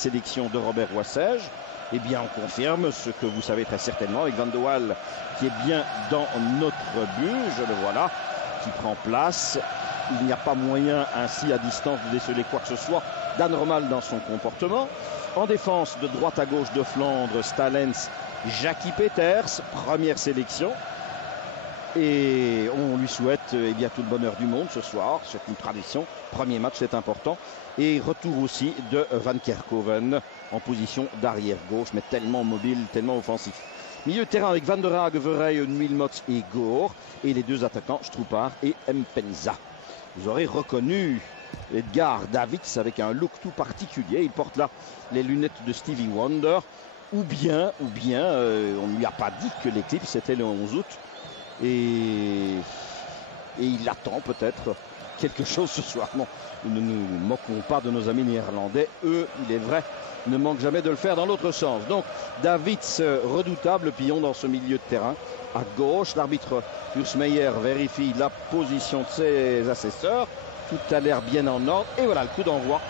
sélection de Robert Wassège. Eh bien, on confirme ce que vous savez très certainement avec Van de Waal qui est bien dans notre but. Je le vois là, qui prend place. Il n'y a pas moyen ainsi à distance de déceler quoi que ce soit d'Anne Romal dans son comportement. En défense, de droite à gauche de Flandre, Stalens, Jackie Peters, première sélection. Et on lui souhaite eh bien, tout le bonheur du monde ce soir. C'est une tradition. Premier match, c'est important. Et retour aussi de Van Kerkhoven en position d'arrière gauche, mais tellement mobile, tellement offensif. Milieu de terrain avec Van der Haag, Verheyen, Wilmots et Goor. Et les deux attaquants, Stroepaar et Mpenza. Vous aurez reconnu Edgar Davids avec un look tout particulier. Il porte là les lunettes de Stevie Wonder. Ou bien, on ne lui a pas dit que l'éclipse c'était le 11 août. Et il attend peut-être quelque chose ce soir. Non, nous ne nous moquons pas de nos amis néerlandais. Eux, il est vrai, ne manquent jamais de le faire dans l'autre sens. Donc, Davids, redoutable pion dans ce milieu de terrain. À gauche, l'arbitre Pursmeyer vérifie la position de ses assesseurs. Tout a l'air bien en ordre. Et voilà le coup d'envoi.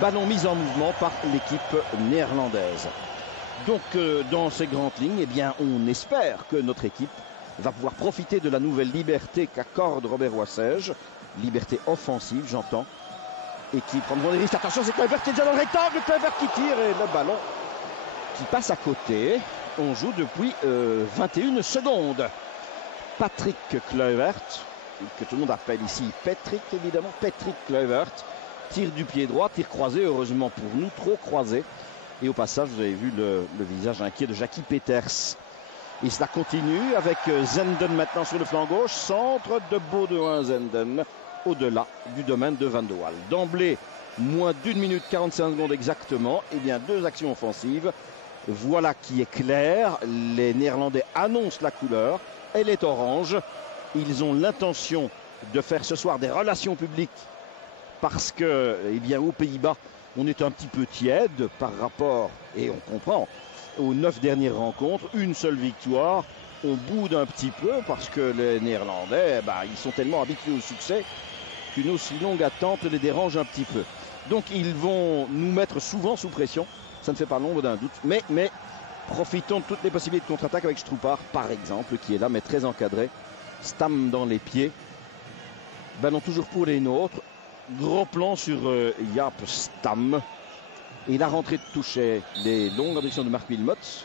Ballon mis en mouvement par l'équipe néerlandaise. Donc, dans ces grandes lignes, eh bien, on espère que notre équipe va pouvoir profiter de la nouvelle liberté qu'accorde Robert Wassège. Liberté offensive, j'entends. Et qui prendront des risques. Attention, c'est Kluivert qui est déjà dans le rectangle. Kluivert qui tire et le ballon qui passe à côté. On joue depuis 21 secondes. Patrick Kluivert, que tout le monde appelle ici Patrick évidemment. Patrick Kluivert tire du pied droit, tire croisé, heureusement pour nous, trop croisé. Et au passage, vous avez vu le visage inquiet de Jackie Peters. Et cela continue avec Zenden maintenant sur le flanc gauche. Centre de Baudouin Zenden au-delà du domaine de Van de Waal. D'emblée, moins d'1 minute 45 secondes exactement. Eh bien, deux actions offensives. Voilà qui est clair. Les Néerlandais annoncent la couleur. Elle est orange. Ils ont l'intention de faire ce soir des relations publiques parce que, eh bien, aux Pays-Bas, on est un petit peu tiède par rapport, et on comprend, aux 9 dernières rencontres, une seule victoire. On boude un petit peu parce que les Néerlandais, ils sont tellement habitués au succès qu'une aussi longue attente les dérange un petit peu. Donc ils vont nous mettre souvent sous pression, ça ne fait pas l'ombre d'un doute. Mais profitons de toutes les possibilités de contre-attaque avec Stroepaar, par exemple, qui est là mais très encadré. Stam dans les pieds. Ballon toujours pour les nôtres. Gros plan sur Jaap Stam. Et la rentrée de toucher, les longues en direction de Mark Wilmots.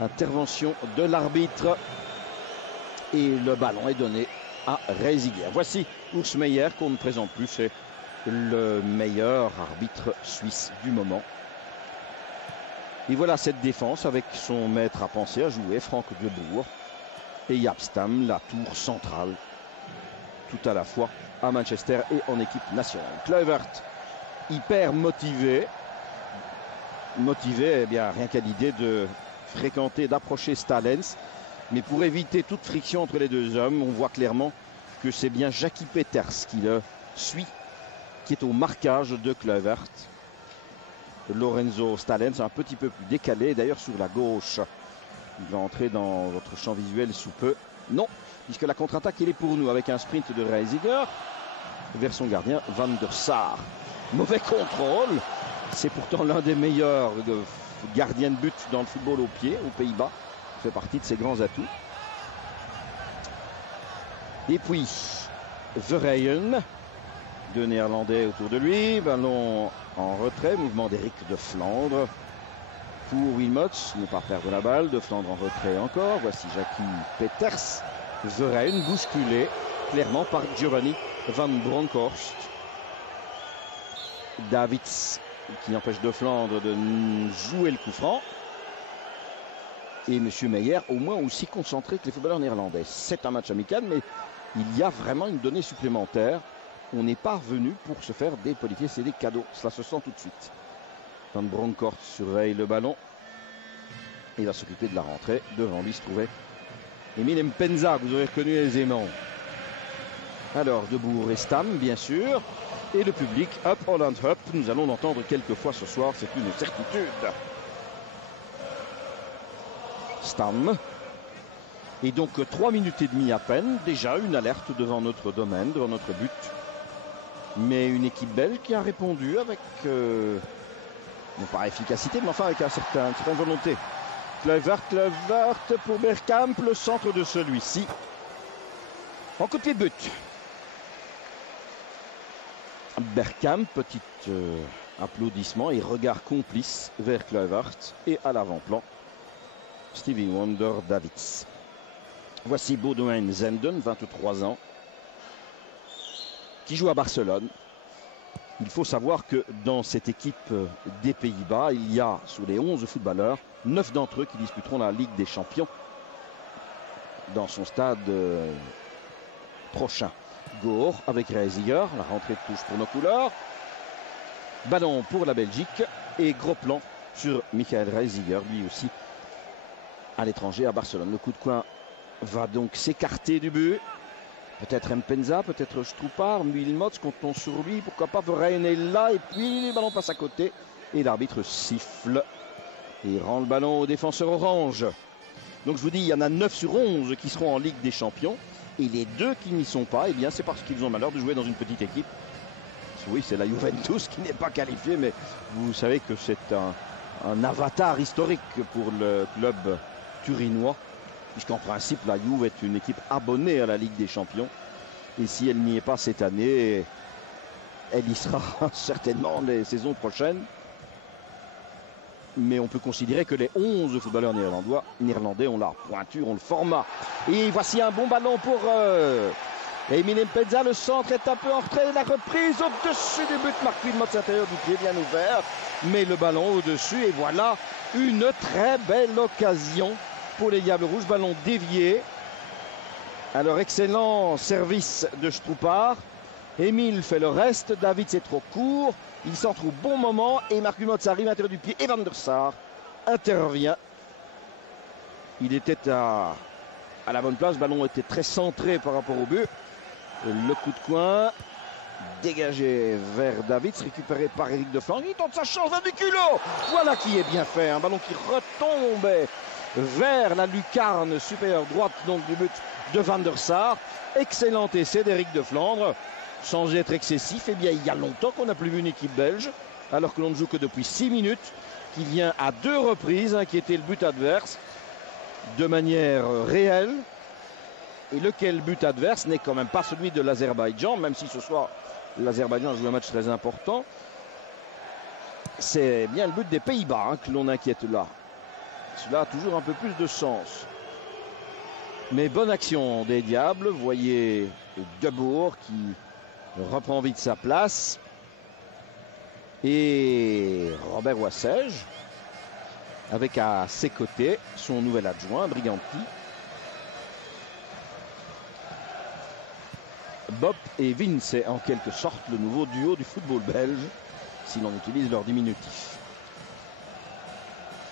Intervention de l'arbitre. Et le ballon est donné à Reisiger. Voici Urs Meijer qu'on ne présente plus. C'est le meilleur arbitre suisse du moment. Et voilà cette défense avec son maître à penser à jouer, Frank de Boer. Et Jaap Stam, la tour centrale. Tout à la fois à Manchester et en équipe nationale. Kluivert, hyper motivé. Motivé, eh bien, rien qu'à l'idée de fréquenter, d'approcher Stalens. Mais pour éviter toute friction entre les deux hommes, on voit clairement que c'est bien Jackie Peters qui le suit, qui est au marquage de Kluivert. Lorenzo Stalens un petit peu plus décalé, d'ailleurs sur la gauche. Il va entrer dans votre champ visuel sous peu. Non, puisque la contre-attaque elle est pour nous avec un sprint de Reisiger vers son gardien Van der Sar. Mauvais contrôle. C'est pourtant l'un des meilleurs gardiens de but dans le football au pied, aux Pays-Bas. Fait partie de ses grands atouts. Et puis, Verheyen, deux Néerlandais autour de lui. Ballon en retrait, mouvement d'Eric de Flandre. Pour Wilmots, ne pas perdre la balle. De Flandre en retrait encore. Voici Jackie Peters. Verheyen bousculé clairement par Giovanni Van Bronckhorst. Davids qui empêche de Flandre de jouer le coup franc. Et M. Meijer au moins aussi concentré que les footballeurs néerlandais. C'est un match amical, mais il y a vraiment une donnée supplémentaire. On n'est pas revenu pour se faire des politesses et des cadeaux. Cela se sent tout de suite. Van Bronckhorst surveille le ballon. Il va s'occuper de la rentrée. Devant lui se trouvait Emile Mpenza, que vous aurez reconnu aisément. Alors, De Boer et Stam, bien sûr. Et le public, Up Holland Up. Nous allons l'entendre quelques fois ce soir, c'est une certitude. Stam. Et donc 3 minutes et demie à peine. Déjà une alerte devant notre domaine, devant notre but. Mais une équipe belge qui a répondu avec non pas efficacité, mais enfin avec une certaine volonté. Kluivert pour Bergkamp, le centre de celui-ci. En coup de pied de but. Bergkamp, petit applaudissement et regard complice vers Kluivert. Et à l'avant-plan, Stevie Wonder Davids. Voici Boudewijn Zenden, 23 ans, qui joue à Barcelone. Il faut savoir que dans cette équipe des Pays-Bas, il y a, sur les 11 footballeurs, 9 d'entre eux qui disputeront la Ligue des Champions dans son stade prochain. Goor avec Reiziger, la rentrée de touche pour nos couleurs. Ballon pour la Belgique et gros plan sur Michael Reiziger, lui aussi à l'étranger à Barcelone. Le coup de coin va donc s'écarter du but. Peut-être Mpenza, peut-être Stroupar, Wilmots, comptons sur lui. Pourquoi pas Verheyen est là et puis le ballon passe à côté. Et l'arbitre siffle et rend le ballon au défenseur orange. Donc je vous dis, il y en a 9 sur 11 qui seront en Ligue des Champions. Et les 2 qui n'y sont pas, eh bien c'est parce qu'ils ont malheur de jouer dans une petite équipe. Oui, c'est la Juventus qui n'est pas qualifiée, mais vous savez que c'est un avatar historique pour le club turinois. Puisqu'en principe, la Juve est une équipe abonnée à la Ligue des Champions. Et si elle n'y est pas cette année, elle y sera certainement les saisons prochaines. Mais on peut considérer que les 11 footballeurs néerlandais ont la pointure, ont le format. Et voici un bon ballon pour Emile Mpenza. Le centre est un peu en retrait. La reprise au-dessus du but. Marc Wilmots, intérieur du pied, bien ouvert. Mais le ballon au-dessus. Et voilà une très belle occasion pour les Diables Rouges. Ballon dévié. Alors excellent service de Stroupar. Emile fait le reste. David c'est trop court. Il centre au bon moment. Et Marc Wilmots arrive à l'intérieur du pied. Et Van der Sar intervient. Il était à la bonne place. Le ballon était très centré par rapport au but. Le coup de coin. Dégagé vers David. Récupéré par Eric de Flandre. Il tente sa chance. Un culot. Voilà qui est bien fait. Un ballon qui retombait vers la lucarne supérieure droite donc du but de Van der Sar. Excellent essai d'Éric de Flandre. Sans être excessif, eh bien il y a longtemps qu'on n'a plus vu une équipe belge, alors que l'on ne joue que depuis 6 minutes, qui vient à 2 reprises inquiéter le but adverse de manière réelle. Et lequel but adverse n'est quand même pas celui de l'Azerbaïdjan, même si ce soir l'Azerbaïdjan joue un match très important. C'est bien le but des Pays-Bas que l'on inquiète là. Cela a toujours un peu plus de sens. Mais bonne action des Diables. Vous voyez Debourg qui reprend vite sa place. Et Robert Wassège avec à ses côtés son nouvel adjoint Briganti. Bob et Vince, c'est en quelque sorte le nouveau duo du football belge, si l'on utilise leur diminutif.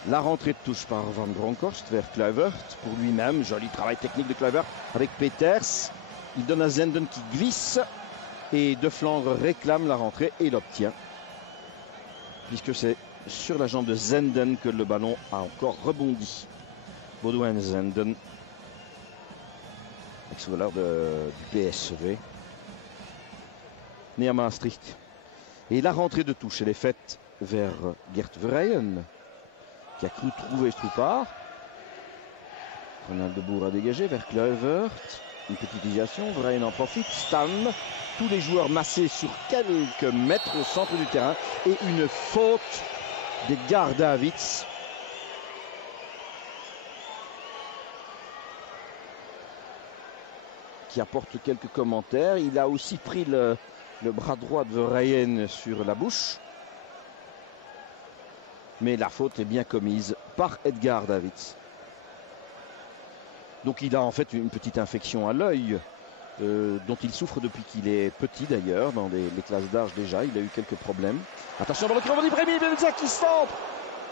La rentrée de touche par Van Bronckhorst vers Kluivert pour lui-même. Joli travail technique de Kluivert avec Peters. Il donne à Zenden qui glisse. Et De Flandre réclame la rentrée et l'obtient. Puisque c'est sur la jambe de Zenden que le ballon a encore rebondi. Boudewijn Zenden, ex-voleur du PSV, né à Maastricht. Et la rentrée de touche, elle est faite vers Gert Verheyen, qui a cru trouver Stroupar. Ronald Debourg a dégagé vers Kluivert. Une petite déviation, Verheyen en profite. Stam, tous les joueurs massés sur quelques mètres au centre du terrain. Et une faute d'Edgar Davids. Qui apporte quelques commentaires. Il a aussi pris le bras droit de Verheyen sur la bouche. Mais la faute est bien commise par Edgar Davids. Donc il a en fait une petite infection à l'œil dont il souffre depuis qu'il est petit d'ailleurs, dans les classes d'âge déjà. Il a eu quelques problèmes. Attention dans le creveau d'Ibrahim Benza qui centre.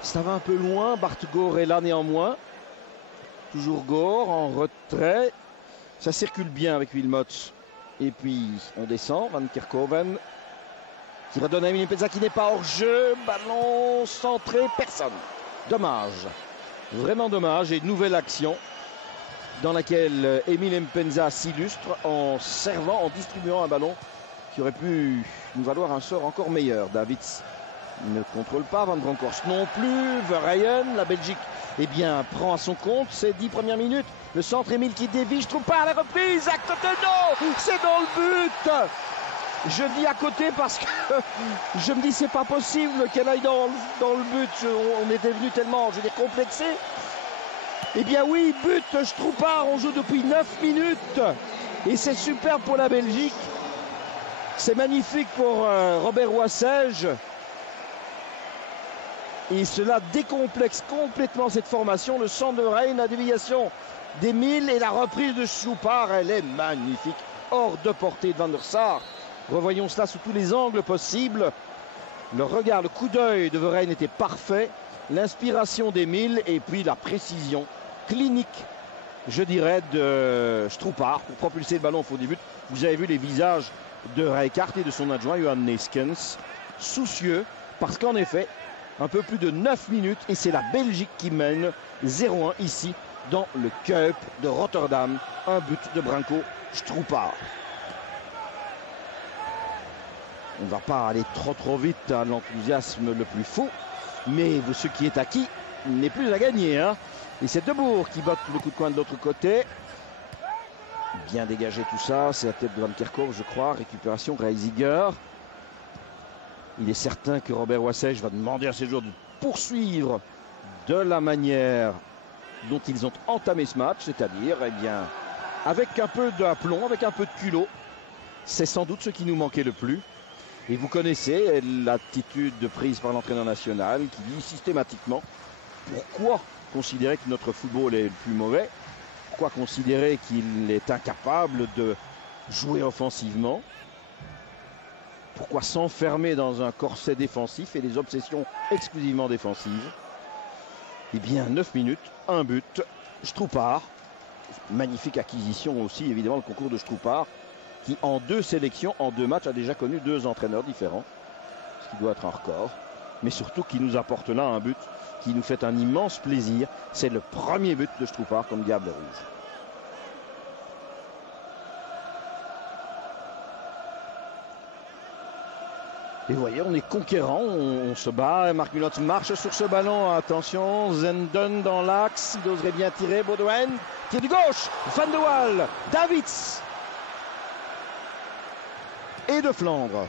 Ça va un peu loin. Bart Goor est là néanmoins. Toujours Goor en retrait. Ça circule bien avec Wilmots. Et puis on descend. Van Kerkhoven qui redonne à Emile Mpenza qui n'est pas hors jeu. Ballon centré. Personne. Dommage. Vraiment dommage. Et nouvelle action dans laquelle Emile Mpenza s'illustre en servant, en distribuant un ballon qui aurait pu nous valoir un sort encore meilleur. Davids Il ne contrôle pas, Van Bronckhorst non plus. Verheyen, la Belgique, eh bien, prend à son compte ces 10 premières minutes. Le centre, Émile qui dévie, je trouve pas la reprise, à côté, non, c'est dans le but. Je dis à côté parce que je me dis c'est pas possible qu'elle aille dans le but. On était venu tellement, je veux dire, complexé. Eh bien oui, but, je trouve pas, on joue depuis 9 minutes. Et c'est super pour la Belgique. C'est magnifique pour Robert Wassège. Et cela décomplexe complètement cette formation. Le centre de Verheyen, la déviation d'Émile et la reprise de Stroupaar, elle est magnifique. Hors de portée de Van der Sar. Revoyons cela sous tous les angles possibles. Le regard, le coup d'œil de Verheyen était parfait. L'inspiration d'Émile et puis la précision clinique, je dirais, de Stroupaar pour propulser le ballon au fond du but. Vous avez vu les visages de Rijkaard et de son adjoint Johan Neeskens, soucieux, parce qu'en effet, un peu plus de 9 minutes et c'est la Belgique qui mène 0-1 ici dans le Kuip de Rotterdam. Un but de Branko Stroupaar. On ne va pas aller trop vite à l'enthousiasme le plus fou, mais ce qui est acquis n'est plus à gagner. Hein. Et c'est Debourg qui botte le coup de coin de l'autre côté. Bien dégagé tout ça, c'est la tête de Van Kerkhove, je crois. Récupération, Reisiger. Il est certain que Robert Wassège va demander à ses joueurs de poursuivre de la manière dont ils ont entamé ce match, c'est-à-dire, eh bien, avec un peu d'aplomb, avec un peu de culot. C'est sans doute ce qui nous manquait le plus. Et vous connaissez l'attitude prise par l'entraîneur national qui dit systématiquement pourquoi considérer que notre football est le plus mauvais, pourquoi considérer qu'il est incapable de jouer offensivement, pourquoi s'enfermer dans un corset défensif et des obsessions exclusivement défensives. Eh bien 9 minutes, un but, Stroupaar, magnifique acquisition aussi évidemment le concours de Stroupaar, qui en 2 sélections, en 2 matchs, a déjà connu 2 entraîneurs différents, ce qui doit être un record, mais surtout qui nous apporte là un but qui nous fait un immense plaisir. C'est le premier but de Stroupaar comme Diable Rouge. Et vous voyez, on est conquérant, on se bat, Marc Mulhots marche sur ce ballon, attention, Zenden dans l'axe, il oserait bien tirer, Baudouin, tir du gauche, Van de Waal, Davids, et de Flandre.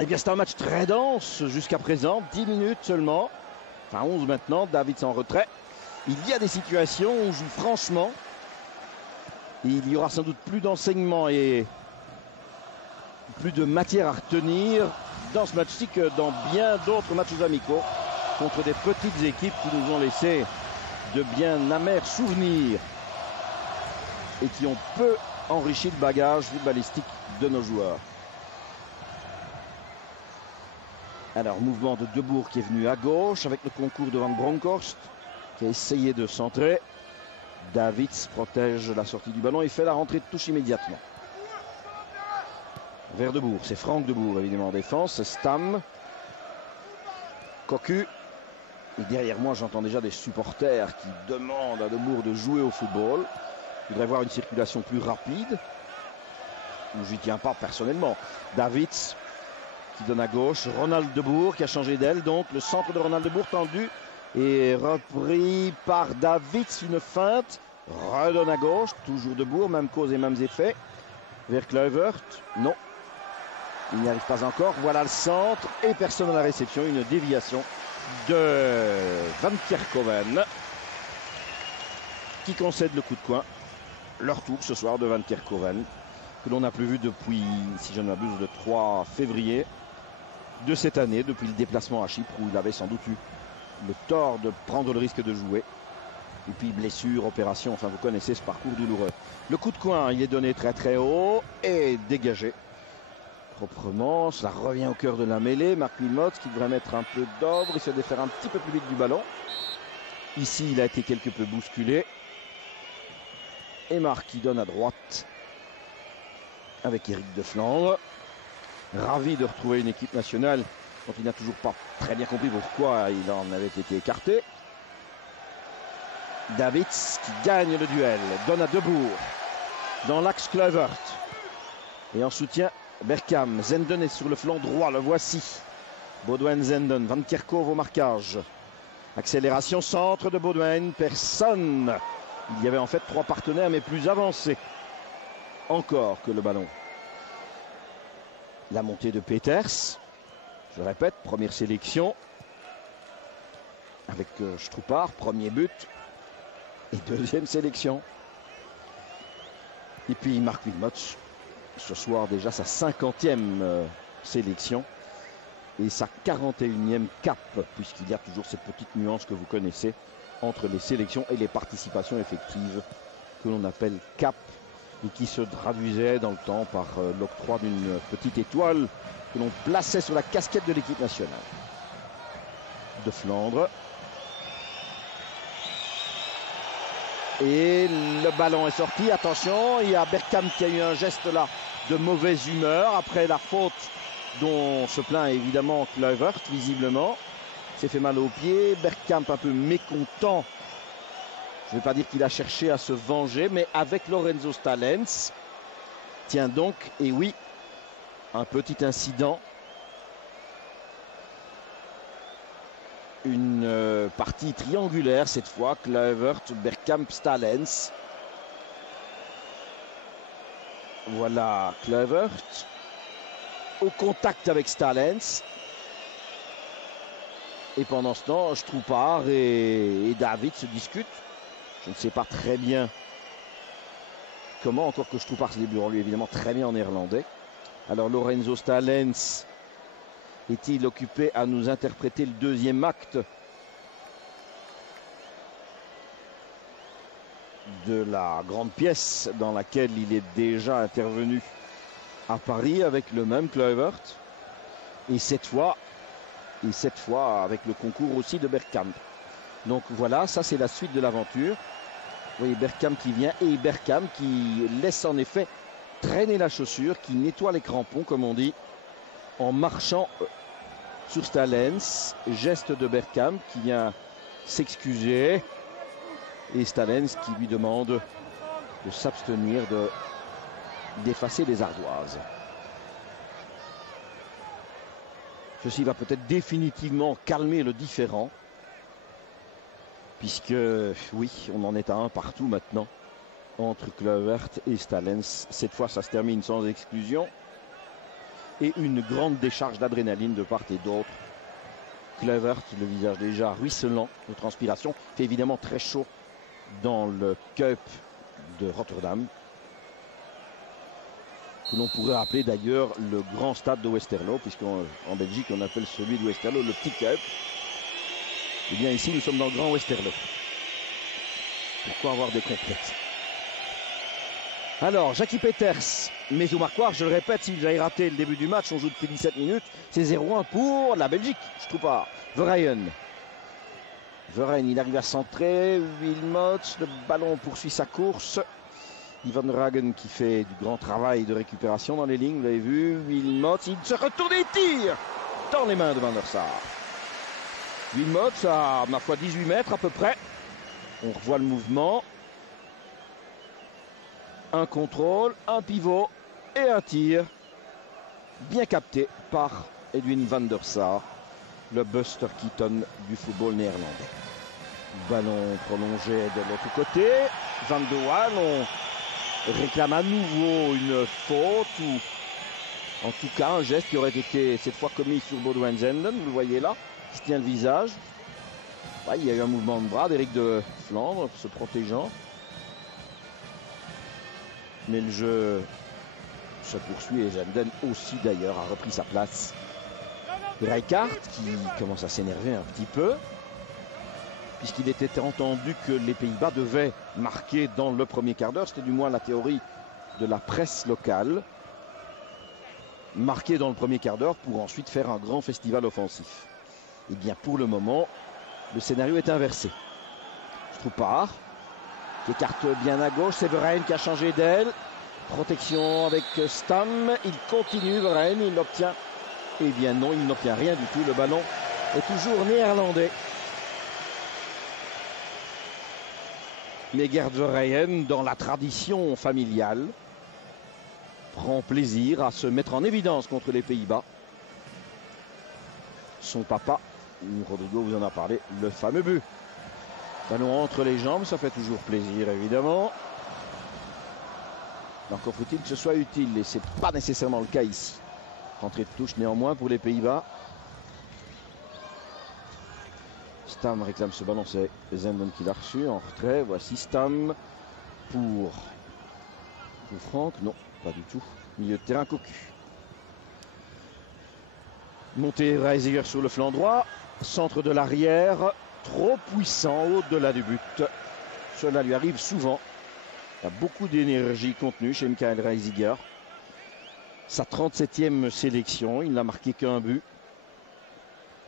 Eh bien c'est un match très dense jusqu'à présent, 10 minutes seulement, enfin 11 maintenant, Davids en retrait. Il y a des situations où on joue franchement, il y aura sans doute plus d'enseignement et plus de matière à retenir dans ce match-ci que dans bien d'autres matchs amicaux contre des petites équipes qui nous ont laissé de bien amers souvenirs et qui ont peu enrichi le bagage footballistique de nos joueurs. Alors mouvement de Debourg qui est venu à gauche avec le concours de Van Bronckhorst qui a essayé de centrer. Davids protège la sortie du ballon et fait la rentrée de touche immédiatement. Vers Debourg, c'est Franck Debourg évidemment en défense, Stam, Cocu. Et derrière moi j'entends déjà des supporters qui demandent à Debourg de jouer au football. Je voudrais voir une circulation plus rapide. Je n'y tiens pas personnellement. Davids qui donne à gauche, Ronald Debourg qui a changé d'aile, donc le centre de Ronald Debourg tendu et repris par Davids, une feinte, redonne à gauche, toujours Debourg, même cause et mêmes effets, vers Kluivert, non, il n'y arrive pas encore, voilà le centre et personne à la réception, une déviation de Van Kerkhoven qui concède le coup de coin, le retour ce soir de Van Kerkhoven que l'on n'a plus vu depuis, si je ne m'abuse, le 3 février de cette année, depuis le déplacement à Chypre où il avait sans doute eu le tort de prendre le risque de jouer. Et puis blessure, opération, enfin vous connaissez ce parcours douloureux. Le coup de coin, il est donné très très haut et dégagé proprement. Cela revient au cœur de la mêlée. Marc Wilmots qui devrait mettre un peu d'ordre et se défaire un petit peu plus vite du ballon. Ici, il a été quelque peu bousculé. Et Marc qui donne à droite avec Eric de Flandre. Ravi de retrouver une équipe nationale dont il n'a toujours pas très bien compris pourquoi il en avait été écarté. Davids qui gagne le duel, donne à Debourg dans l'axe Kluivert et en soutien Bergkamp. Zenden est sur le flanc droit, le voici. Baudouin Zenden, Van Kerkhove au marquage. Accélération, centre de Baudouin, personne. Il y avait en fait 3 partenaires mais plus avancés encore que le ballon. La montée de Peters, je répète, première sélection avec Stroupar, premier but et deuxième sélection. Et puis Marc Wilmots, ce soir déjà sa 50e sélection et sa 41e cap, puisqu'il y a toujours cette petite nuance que vous connaissez entre les sélections et les participations effectives que l'on appelle cap et qui se traduisait dans le temps par l'octroi d'une petite étoile que l'on plaçait sur la casquette de l'équipe nationale. De Flandre. Et le ballon est sorti, attention, il y a Bergkamp qui a eu un geste là de mauvaise humeur après la faute dont se plaint évidemment Kluivert visiblement. S'est fait mal au pied, Bergkamp un peu mécontent. Je ne vais pas dire qu'il a cherché à se venger, mais avec Lorenzo Stalens. Tiens donc, et oui, un petit incident. Une partie triangulaire cette fois, Kluivert, Bergkamp, Stalens. Voilà Kluivert au contact avec Stalens. Et pendant ce temps, Stroupar et David se discutent. Je ne sais pas très bien comment, encore que Stroupar se débrouille lui évidemment très bien en néerlandais. Alors Lorenzo Stalens est-il occupé à nous interpréter le deuxième acte de la grande pièce dans laquelle il est déjà intervenu à Paris avec le même Kluivert et cette fois avec le concours aussi de Bergkamp. Donc voilà, ça c'est la suite de l'aventure. Vous voyez Bergkamp qui vient et Bergkamp qui laisse en effet traîner la chaussure, qui nettoie les crampons comme on dit en marchant sur Stalens. Geste de Bergkamp qui vient s'excuser et Stalens qui lui demande de s'abstenir d'effacer les ardoises. Ceci va peut-être définitivement calmer le différend, puisque oui, on en est à un partout maintenant entre Kluivert et Stalens. Cette fois, ça se termine sans exclusion et une grande décharge d'adrénaline de part et d'autre. Kluivert, le visage déjà ruisselant de transpiration, fait évidemment très chaud dans le Kuip de Rotterdam, que l'on pourrait appeler d'ailleurs le grand stade de Westerlo, puisqu'en Belgique on appelle celui de Westerlo le petit Kuip. Et bien ici nous sommes dans le grand Westerlo. Pourquoi avoir des complexes? Alors Jackie Peters, mais au marquoir, je le répète, si j'avais raté le début du match, on joue depuis 17 minutes, c'est 0-1 pour la Belgique. Je trouve pas. Verheyen, il arrive à centrer, Wilmots, le ballon poursuit sa course. Ivan Ragen qui fait du grand travail de récupération dans les lignes, vous l'avez vu. Wilmots, il se retourne et tire dans les mains de Van der Sar. Wilmots à ma foi 18 mètres à peu près. On revoit le mouvement. Un contrôle, un pivot et un tir. Bien capté par Edwin van der Sar, le Buster Keaton du football néerlandais. Ballon prolongé de l'autre côté. Van de Waal, on réclame à nouveau une faute ou en tout cas un geste qui aurait été cette fois commis sur Baudouin Zenden. Vous le voyez là, qui se tient le visage. Ouais, il y a eu un mouvement de bras d'Éric de Flandre se protégeant. Mais le jeu se poursuit et Zenden aussi d'ailleurs a repris sa place. Rijkaard qui commence à s'énerver un petit peu, puisqu'il était entendu que les Pays-Bas devaient marquer dans le premier quart d'heure. C'était du moins la théorie de la presse locale. Marquer dans le premier quart d'heure pour ensuite faire un grand festival offensif. Et bien pour le moment, le scénario est inversé. Stroupar qui écarte bien à gauche, c'est Verheyen qui a changé d'aile. Protection avec Stam, il continue Verheyen, il l'obtient. Eh bien non, il n'obtient rien du tout, le ballon est toujours néerlandais. Mais Gert Verheyen, dans la tradition familiale, prend plaisir à se mettre en évidence contre les Pays-Bas. son papa. Rodrigo vous en a parlé, le fameux but. Ballon entre les jambes, ça fait toujours plaisir évidemment. Encore faut-il que ce soit utile et c'est pas nécessairement le cas ici. Rentrée de touche néanmoins pour les Pays-Bas. Stam réclame ce ballon, c'est Zenden qui l'a reçu en retrait. Voici Stam pour Franck. Non, pas du tout. Milieu de terrain, Cocu. Montée Reisiger sur le flanc droit. Centre de l'arrière, trop puissant au-delà du but. Cela lui arrive souvent. Il y a beaucoup d'énergie contenue chez Michael Reisiger. Sa 37e sélection, il n'a marqué qu'un but.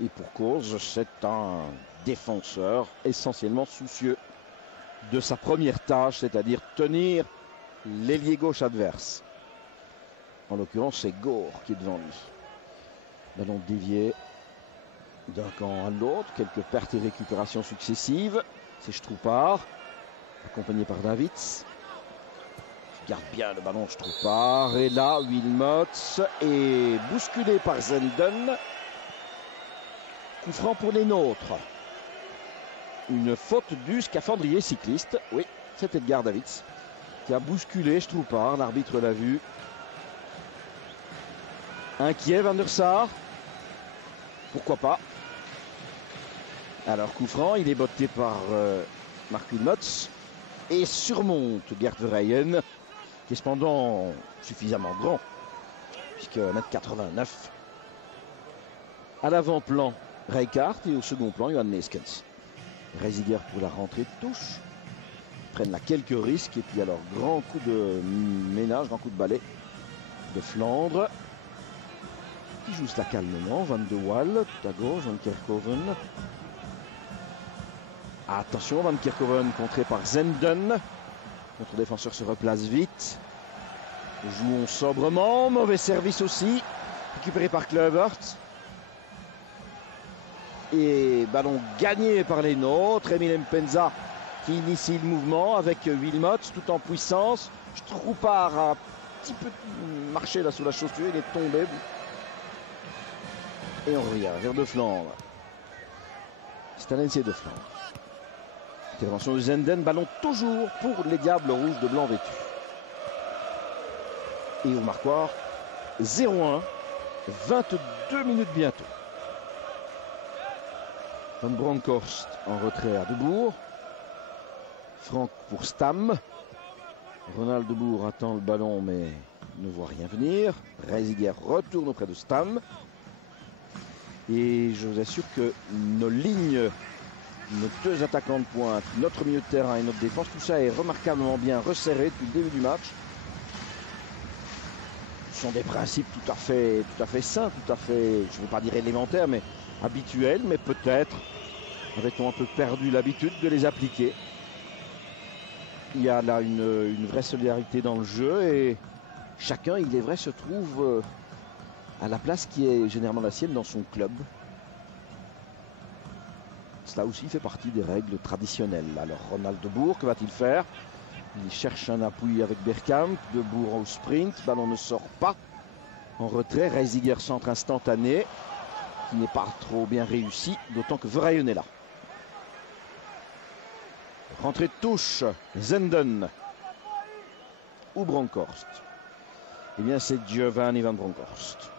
Et pour cause, c'est un défenseur essentiellement soucieux de sa première tâche, c'est-à-dire tenir l'ailier gauche adverse. En l'occurrence, c'est Gore qui est devant lui. Ballon dévié d'un camp à l'autre, quelques pertes et récupérations successives. C'est Stroupard, accompagné par Davids. Garde bien le ballon Stroupard. Et là, Wilmots est bousculé par Zenden. Coup franc pour les nôtres. Une faute du scaphandrier cycliste. Oui, c'est Edgar Davids qui a bousculé Stroupard. L'arbitre l'a vu. Inquiet Van der Sar. Pourquoi pas. Alors coup franc, il est botté par Mark Wilmots et surmonte Gert Verheyen, qui est cependant suffisamment grand, puisque 1,89 m. À l'avant-plan, Rijkaard et au second plan, Johan Neeskens. Reisiger pour la rentrée de touche. Ils prennent là quelques risques et puis alors grand coup de ménage, grand coup de balai de Flandre. Qui joue cela calmement, Van de Waal, tout à gauche, Van Kerkhoven. Attention, Van Kerkhoven contré par Zenden. Notre défenseur se replace vite. Jouons sobrement, mauvais service aussi. Récupéré par Kluivert. Et ballon gagné par les nôtres. Emile Mpenza qui initie le mouvement avec Wilmots tout en puissance. Stroupard a un petit peu marché là sous la chaussure, il est tombé. Et on revient vers De Flandre. C'est un lancier de Flandre. Intervention de Zenden, ballon toujours pour les Diables Rouges de blanc vêtus. Et au marquoir, 0-1, 22 minutes bientôt. Van Bronckhorst en retrait à Debourg. Franck pour Stam. Ronald Debourg attend le ballon mais ne voit rien venir. Reisiger retourne auprès de Stam. Et je vous assure que nos lignes, nos deux attaquants de pointe, notre milieu de terrain et notre défense, tout ça est remarquablement bien resserré depuis le début du match. Ce sont des principes tout à fait sains, tout à fait, je ne veux pas dire élémentaires, mais habituels, mais peut-être avait-on un peu perdu l'habitude de les appliquer. Il y a là une vraie solidarité dans le jeu et chacun, il est vrai, se trouve à la place qui est généralement la sienne dans son club. Cela aussi fait partie des règles traditionnelles. Alors Ronald Debourg, que va-t-il faire? Il cherche un appui avec Bergkamp. Debourg au sprint, ballon ne sort pas. En retrait, Reisiger centre instantané, qui n'est pas trop bien réussi, d'autant que Verheyen est là. Rentrée de touche, Zenden ou Bronckhorst. Eh bien c'est Giovanni Van Bronckhorst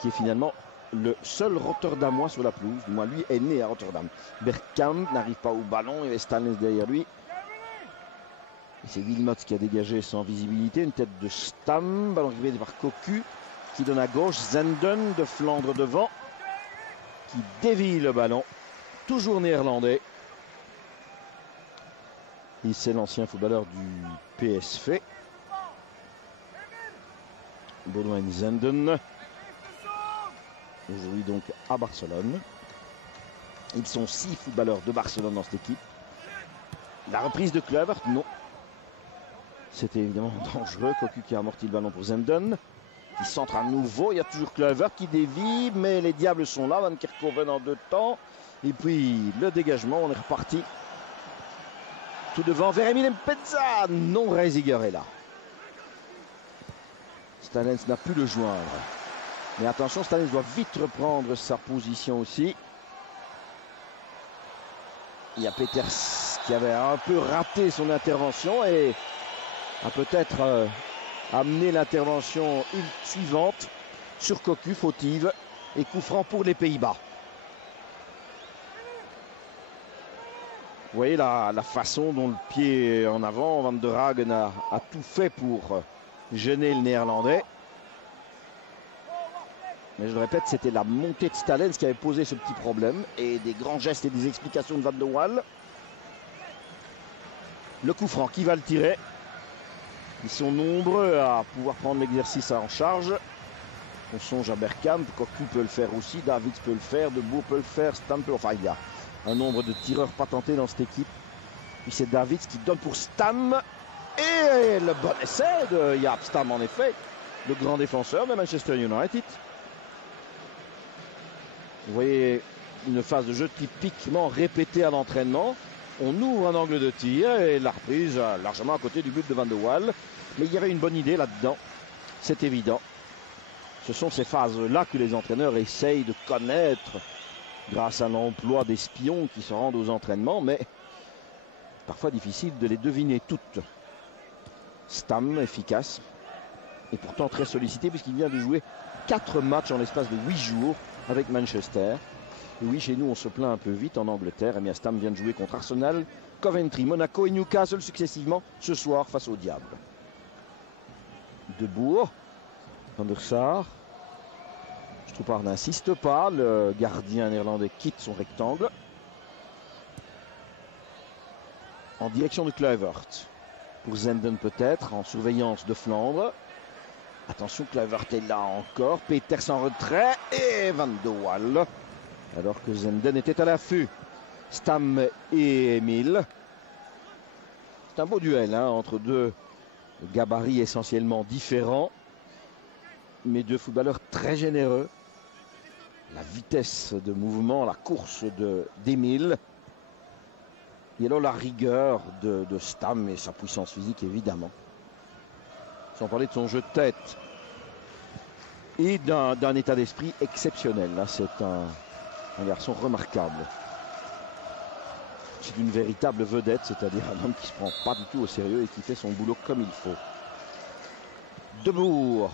qui est finalement le seul Rotterdamois sur la pelouse. Du moins, lui est né à Rotterdam. Bergkamp n'arrive pas au ballon. Il y avait Stanley derrière lui. Et c'est Wilmots qui a dégagé sans visibilité. Une tête de Stam. Ballon récupéré par Cocu qui donne à gauche. Zenden de Flandre devant qui dévie le ballon. Toujours néerlandais. Et c'est l'ancien footballeur du PSV. Baudouin Zenden. Aujourd'hui donc à Barcelone. Ils sont 6 footballeurs de Barcelone dans cette équipe. La reprise de Kluivert, non. C'était évidemment dangereux. Cocu qui a amorti le ballon pour Zenden. Qui centre à nouveau. Il y a toujours Kluivert qui dévie. Mais les Diables sont là. Van Kerkhoven en 2 temps. Et puis le dégagement. On est reparti. Tout devant vers Emile Mpenza. Non, Reisiger est là. Stanlens n'a pu le joindre. Mais attention, Stanis doit vite reprendre sa position aussi. Il y a Peters qui avait un peu raté son intervention et a peut-être amené l'intervention suivante sur Cocu, fautive et coup franc pour les Pays-Bas. Vous voyez la façon dont le pied en avant, Van der Hagen a tout fait pour gêner le Néerlandais. Mais je le répète, c'était la montée de Stalens qui avait posé ce petit problème. Et des grands gestes et des explications de Van de Waal. Le coup franc, qui va le tirer? Ils sont nombreux à pouvoir prendre l'exercice en charge. On songe à Bergkamp, Cocu peut le faire aussi, Davids peut le faire, De Boer peut le faire, Stam peut... Enfin, il y a un nombre de tireurs patentés dans cette équipe. Puis c'est Davids qui donne pour Stam. Et le bon essai de Jaap Stam, en effet. Le grand défenseur de Manchester United. Vous voyez une phase de jeu typiquement répétée à l'entraînement. On ouvre un angle de tir et la reprise largement à côté du but de Van de Waal. Mais il y avait une bonne idée là-dedans, c'est évident. Ce sont ces phases-là que les entraîneurs essayent de connaître grâce à l'emploi d'espions qui se rendent aux entraînements, mais parfois difficile de les deviner toutes. Stam, efficace, et pourtant très sollicité puisqu'il vient de jouer 4 matchs en l'espace de 8 jours avec Manchester. Et oui, chez nous, on se plaint un peu vite en Angleterre. Et bien, Stam vient de jouer contre Arsenal, Coventry, Monaco et Newcastle successivement ce soir face au Diable. De Boer, Van der Sar. Stroepard n'insiste pas. Le gardien néerlandais quitte son rectangle. En direction de Kluivert. Pour Zenden peut-être, en surveillance de Flandre. Attention, Kluivert est là encore. Peters en retrait et Van de Waal. Alors que Zenden était à l'affût. Stam et Emile. C'est un beau duel entre deux gabarits essentiellement différents. Mais deux footballeurs très généreux. La vitesse de mouvement, la course d'Emile. Et alors la rigueur de Stam et sa puissance physique évidemment. Sans parler de son jeu de tête. Et d'un état d'esprit exceptionnel. Là, c'est un garçon remarquable. C'est une véritable vedette, c'est-à-dire un homme qui ne se prend pas du tout au sérieux et qui fait son boulot comme il faut. De Boer.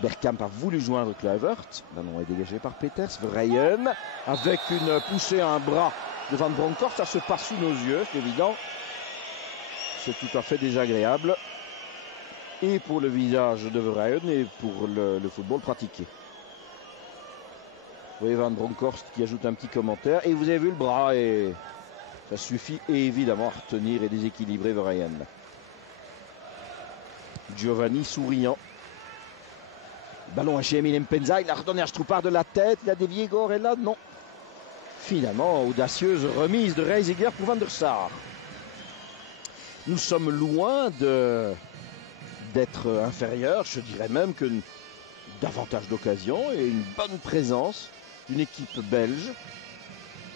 Bergkamp a voulu joindre Kluivert. Ballon est dégagé par Peters. Verheyen avec une poussée à un bras de Van Bronckhorst. Ça se passe sous nos yeux, c'est évident. C'est tout à fait désagréable. Et pour le visage de Verheyen et pour le football pratiqué. Vous voyez Van Bronckhorst qui ajoute un petit commentaire. Et vous avez vu le bras et ça suffit évidemment à retenir et déséquilibrer Verheyen. Giovanni souriant. Ballon à chez Emile Mpenza. Il a redonné à Stroepard de la tête. Il a dévié Gorella. Non. Finalement, audacieuse remise de Reiziger pour Van der Sar. Nous sommes loin d'être inférieurs. Je dirais même que davantage d'occasions et une bonne présence d'une équipe belge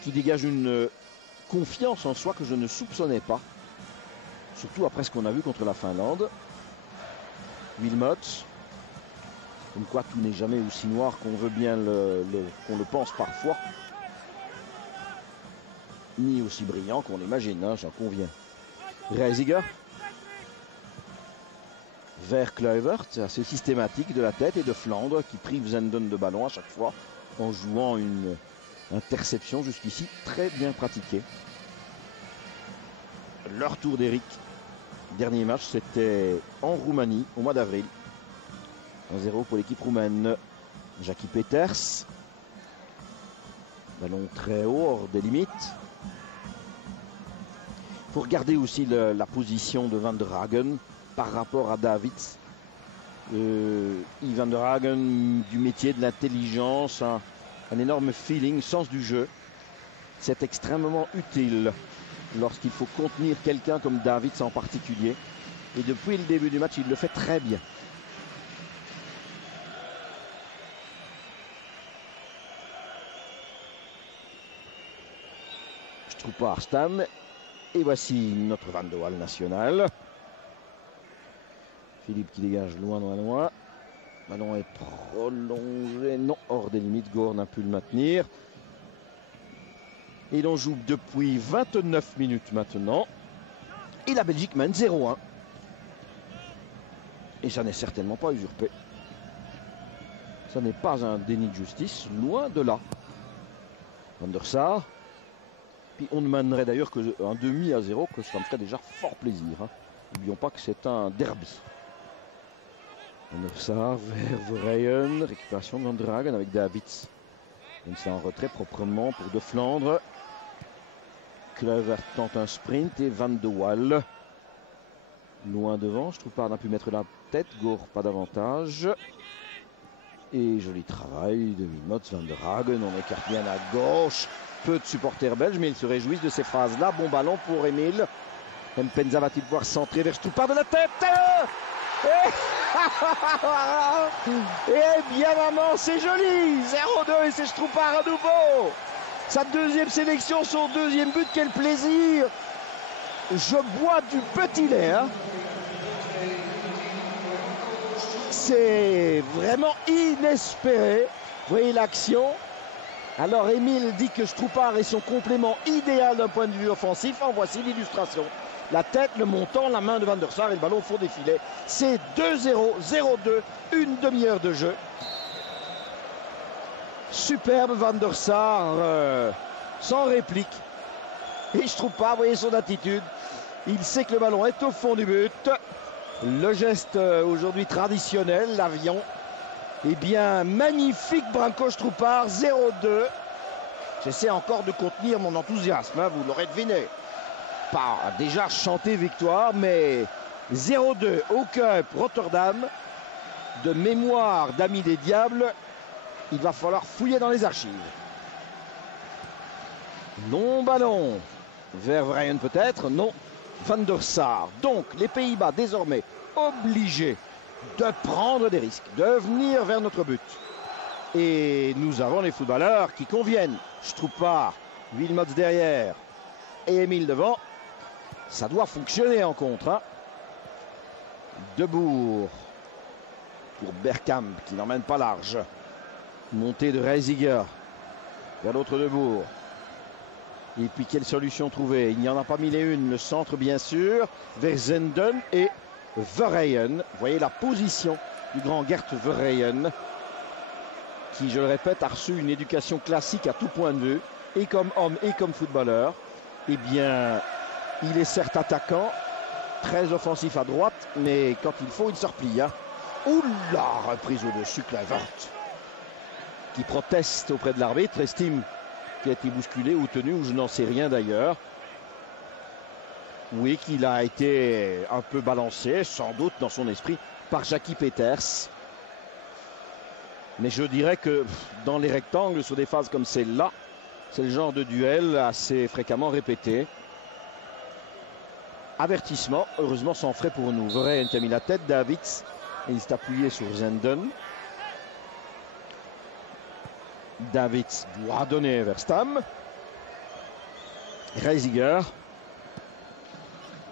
qui dégage une confiance en soi que je ne soupçonnais pas. Surtout après ce qu'on a vu contre la Finlande. Wilmots. Comme quoi tout n'est jamais aussi noir qu'on veut bien qu'on le pense parfois. Ni aussi brillant qu'on l'imagine, j'en conviens. Reiziger. Vers Kluivert, assez systématique de la tête et de Flandre qui prive Zenden de ballon à chaque fois en jouant une interception jusqu'ici très bien pratiquée. Leur tour d'Eric. Dernier match, c'était en Roumanie au mois d'avril. 1-0 pour l'équipe roumaine. Jackie Peters. Ballon très haut, hors des limites. Il faut regarder aussi la position de Van der Hagen par rapport à Davids. Van der Hagen, du métier, de l'intelligence, un énorme feeling, sens du jeu. C'est extrêmement utile lorsqu'il faut contenir quelqu'un comme Davids en particulier. Et depuis le début du match, il le fait très bien. Stroepard, Stam. Et voici notre Van de Waal national. Philippe qui dégage loin. Ballon est prolongé. Non, hors des limites. Gorn a pu le maintenir. Et l'on joue depuis 29 minutes maintenant. Et la Belgique mène 0-1. Et ça n'est certainement pas usurpé. Ça n'est pas un déni de justice, loin de là. Van der Sar. Puis on ne mènerait d'ailleurs qu'un demi à 0, que ça me ferait déjà fort plaisir. N'oublions pas que c'est un derby. Van der Sar vers Verheyen. Récupération de Van der Hagen avec Davids. C'est en retrait proprement pour De Flandre. Kluivert tente un sprint et Van de Waal. Loin devant, Stroepaar n'a pu mettre la tête. Goor pas davantage. Et joli travail de Wilmots, Van der Hagen. On écarte bien à gauche. Peu de supporters belges, mais ils se réjouissent de ces phrases-là. Bon ballon pour Emile. Mpenza va-t-il pouvoir centrer vers Stroepaar de la tête? Et bien maman, c'est joli. 0-2 et c'est Stroepaar à nouveau. Sa deuxième sélection, son deuxième but, quel plaisir. Je bois du petit lait. C'est vraiment inespéré. Vous voyez l'action. Alors Emile dit que Stroepaar est son complément idéal d'un point de vue offensif. En voici l'illustration. La tête, le montant, la main de Van der Sar et le ballon au fond des filets. C'est 2-0, 0-2, une demi-heure de jeu. Superbe Van der Sar, sans réplique. Et Stroepaar, vous voyez son attitude. Il sait que le ballon est au fond du but. Le geste aujourd'hui traditionnel, l'avion. Eh bien, magnifique Branko Stroepaar, 0-2. J'essaie encore de contenir mon enthousiasme, vous l'aurez deviné. Pas déjà chanté victoire, mais 0-2 au Cup Rotterdam. De mémoire d'Ami des Diables, il va falloir fouiller dans les archives. Non ballon vers Verheyen peut-être, non. Van der Sar. Donc les Pays-Bas désormais obligés de prendre des risques, de venir vers notre but. Et nous avons les footballeurs qui conviennent. Stroepaar, Wilmots derrière et Emile devant. Ça doit fonctionner en contre. Debourg pour Bergkamp qui n'emmène pas large. Montée de Reisiger vers l'autre Debourg. Et puis quelle solution trouver? Il n'y en a pas mille et une. Le centre bien sûr vers Zenden et Verheyen. Vous voyez la position du grand Gert Verheyen qui, je le répète, a reçu une éducation classique à tout point de vue, et comme homme et comme footballeur. Eh bien, il est certes attaquant, très offensif à droite, mais quand il faut, il se replie. Oula, reprise au-dessus, Kluivert, qui proteste auprès de l'arbitre, estime qu'il a été bousculé ou tenu, ou je n'en sais rien d'ailleurs. Oui, qu'il a été un peu balancé, sans doute dans son esprit, par Jackie Peters. Mais je dirais que dans les rectangles, sur des phases comme celle-là, c'est le genre de duel assez fréquemment répété. Avertissement, heureusement sans frais pour nous. Verheyen qui a mis la tête, Davids, et il s'est appuyé sur Zenden. Davids doit donner vers Stam. Reisiger.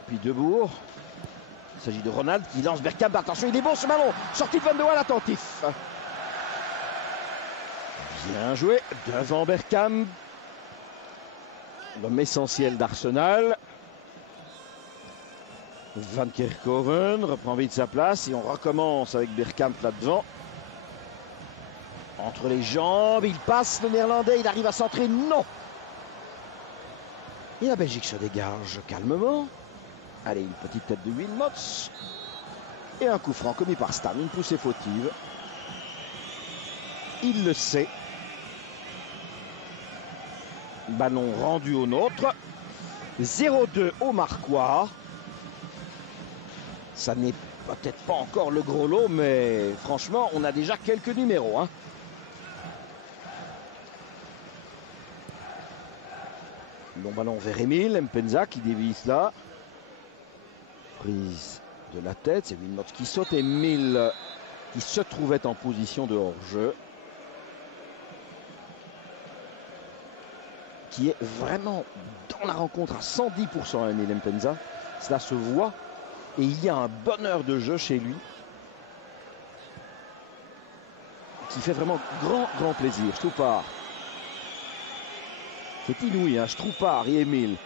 Puis Debourg. Il s'agit de Ronald qui lance Bergkamp. Attention, il est bon ce ballon. Sortie de Van de Waal, attentif. Bien joué devant Bergkamp. L'homme essentiel d'Arsenal. Van Kerkhoven reprend vite sa place et on recommence avec Bergkamp là-devant. Entre les jambes, il passe le néerlandais, il arrive à centrer, non. Et la Belgique se dégage calmement. Allez, une petite tête de Wilmots. Et un coup franc commis par Stam, une poussée fautive. Il le sait. Ballon rendu au nôtre. 0-2 au Marquois. Ça n'est peut-être pas encore le gros lot, mais franchement, on a déjà quelques numéros. Long ballon vers Emile, Mpenza qui dévisse là. Prise de la tête, c'est Wilmots qui saute. Emile qui se trouvait en position de hors-jeu. Qui est vraiment dans la rencontre à 110%, Emile Mpenza. Cela se voit et il y a un bonheur de jeu chez lui. qui fait vraiment grand plaisir. Stroupar. C'est inouï, hein, Stroupar et Emile.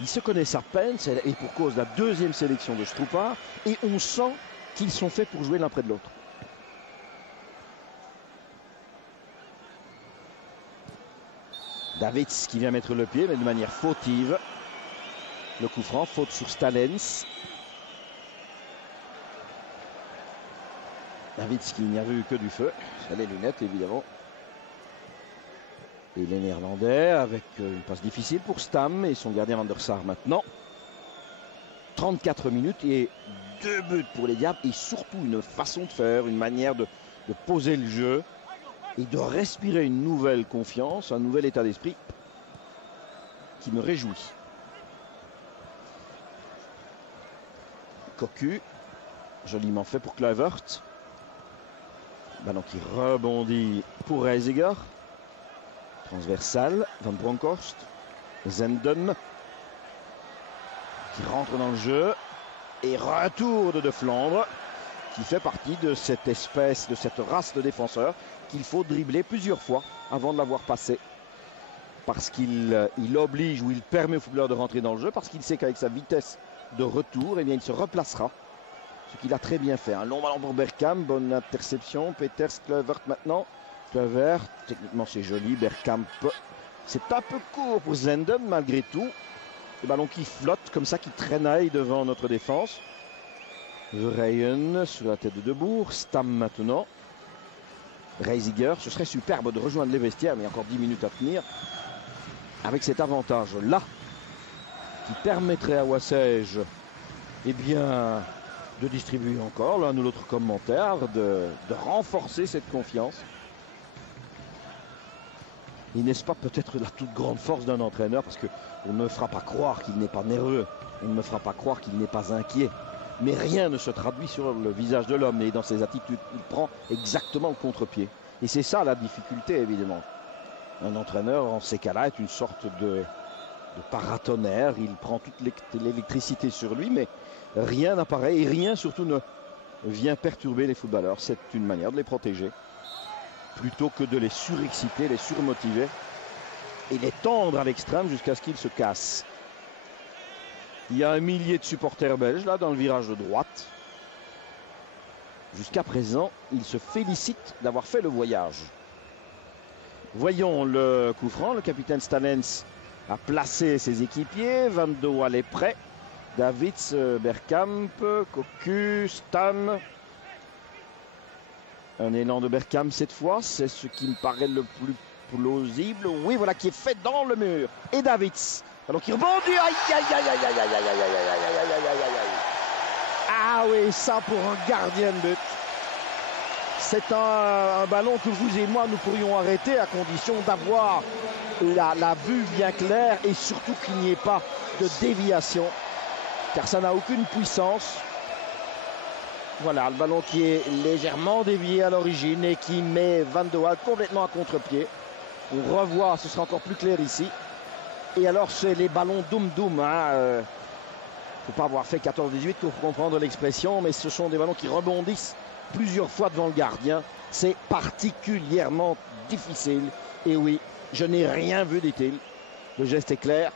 Ils se connaissent à peine, et pour cause de la deuxième sélection de Stroupar, et on sent qu'ils sont faits pour jouer l'un près de l'autre. Davids qui vient mettre le pied, mais de manière fautive. Le coup franc, faute sur Stalens. Davids qui n'y a vu que du feu. C'est les lunettes, évidemment. Et les Néerlandais avec une passe difficile pour Stam et son gardien Van der Sar maintenant. 34 minutes et 2 buts pour les Diables et surtout une façon de faire, une manière de poser le jeu et de respirer une nouvelle confiance, un nouvel état d'esprit qui me réjouit. Cocu, joliment fait pour Kluivert. Ballon qui rebondit pour Reisiger. Transversal, Van Bronckhorst. Zenden qui rentre dans le jeu. Et retour de Flandre qui fait partie de cette espèce, de cette race de défenseurs qu'il faut dribbler plusieurs fois avant de l'avoir passé. Parce qu'il oblige ou il permet au footballeur de rentrer dans le jeu, parce qu'il sait qu'avec sa vitesse de retour, eh bien, il se replacera. Ce qu'il a très bien fait. Un long ballon pour Bergkamp, bonne interception. Peters, Kluivert maintenant. Kluivert, techniquement c'est joli. Bergkamp, c'est un peu court pour Zenden malgré tout. Le ballon qui flotte comme ça, qui traînaille devant notre défense. Verheyen sur la tête de Debourg. Stam maintenant. Reisiger, ce serait superbe de rejoindre les vestiaires, mais il y a encore 10 minutes à tenir. Avec cet avantage-là, qui permettrait à Wassège, eh bien, de distribuer encore l'un ou l'autre commentaire, de renforcer cette confiance. Et n'est-ce pas peut-être la toute grande force d'un entraîneur, parce qu'on ne me fera pas croire qu'il n'est pas nerveux, on ne me fera pas croire qu'il n'est pas inquiet. Mais rien ne se traduit sur le visage de l'homme et dans ses attitudes. Il prend exactement le contre-pied. Et c'est ça la difficulté, évidemment. Un entraîneur, en ces cas-là, est une sorte de paratonnerre. Il prend toute l'électricité sur lui, mais rien n'apparaît et rien surtout ne vient perturber les footballeurs. C'est une manière de les protéger, plutôt que de les surexciter, les surmotiver et les tendre à l'extrême jusqu'à ce qu'ils se cassent. Il y a un millier de supporters belges là dans le virage de droite. Jusqu'à présent, ils se félicitent d'avoir fait le voyage. Voyons le coup franc. Le capitaine Stalens a placé ses équipiers. Van de Waal est prêt. Davids, Bergkamp, Cocu, Stam. Un élan de Bergkamp cette fois. C'est ce qui me paraît le plus plausible. Oui, voilà, qui est fait dans le mur. Et Davids. Alors qui rebondit. Aïe, aïe, aïe, aïe, aïe, aïe, aïe, aïe, aïe, aïe, aïe, aïe, aïe. Ah oui, ça pour un gardien de but. C'est un ballon que vous et moi nous pourrions arrêter à condition d'avoir la vue bien claire et surtout qu'il n'y ait pas de déviation, car ça n'a aucune puissance. Voilà, le ballon qui est légèrement dévié à l'origine et qui met Van de Waal complètement à contre-pied. On revoit, ce sera encore plus clair ici. Et alors c'est les ballons doum-doum. Hein, faut pas avoir fait 14-18 pour comprendre l'expression, mais ce sont des ballons qui rebondissent plusieurs fois devant le gardien. C'est particulièrement difficile. Et oui, je n'ai rien vu, dit-il. Le geste est clair.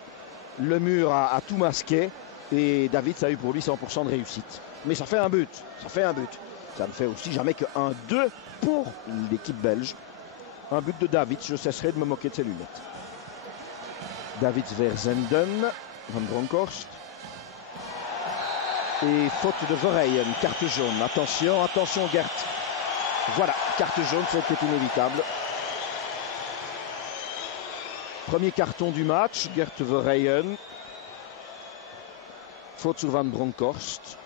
Le mur a tout masqué. Et David, ça a eu pour lui 100% de réussite. Mais ça fait un but. Ça fait un but. Ça ne fait aussi jamais que 1-2 pour l'équipe belge. Un but de David. Je cesserai de me moquer de ses lunettes. David vers Zenden. Van Bronckhorst. Et faute de Verheyen, carte jaune. Attention, attention Gert. Voilà, carte jaune, c'était inévitable. Premier carton du match, Gert Verheyen. Faute sur Van Bronckhorst.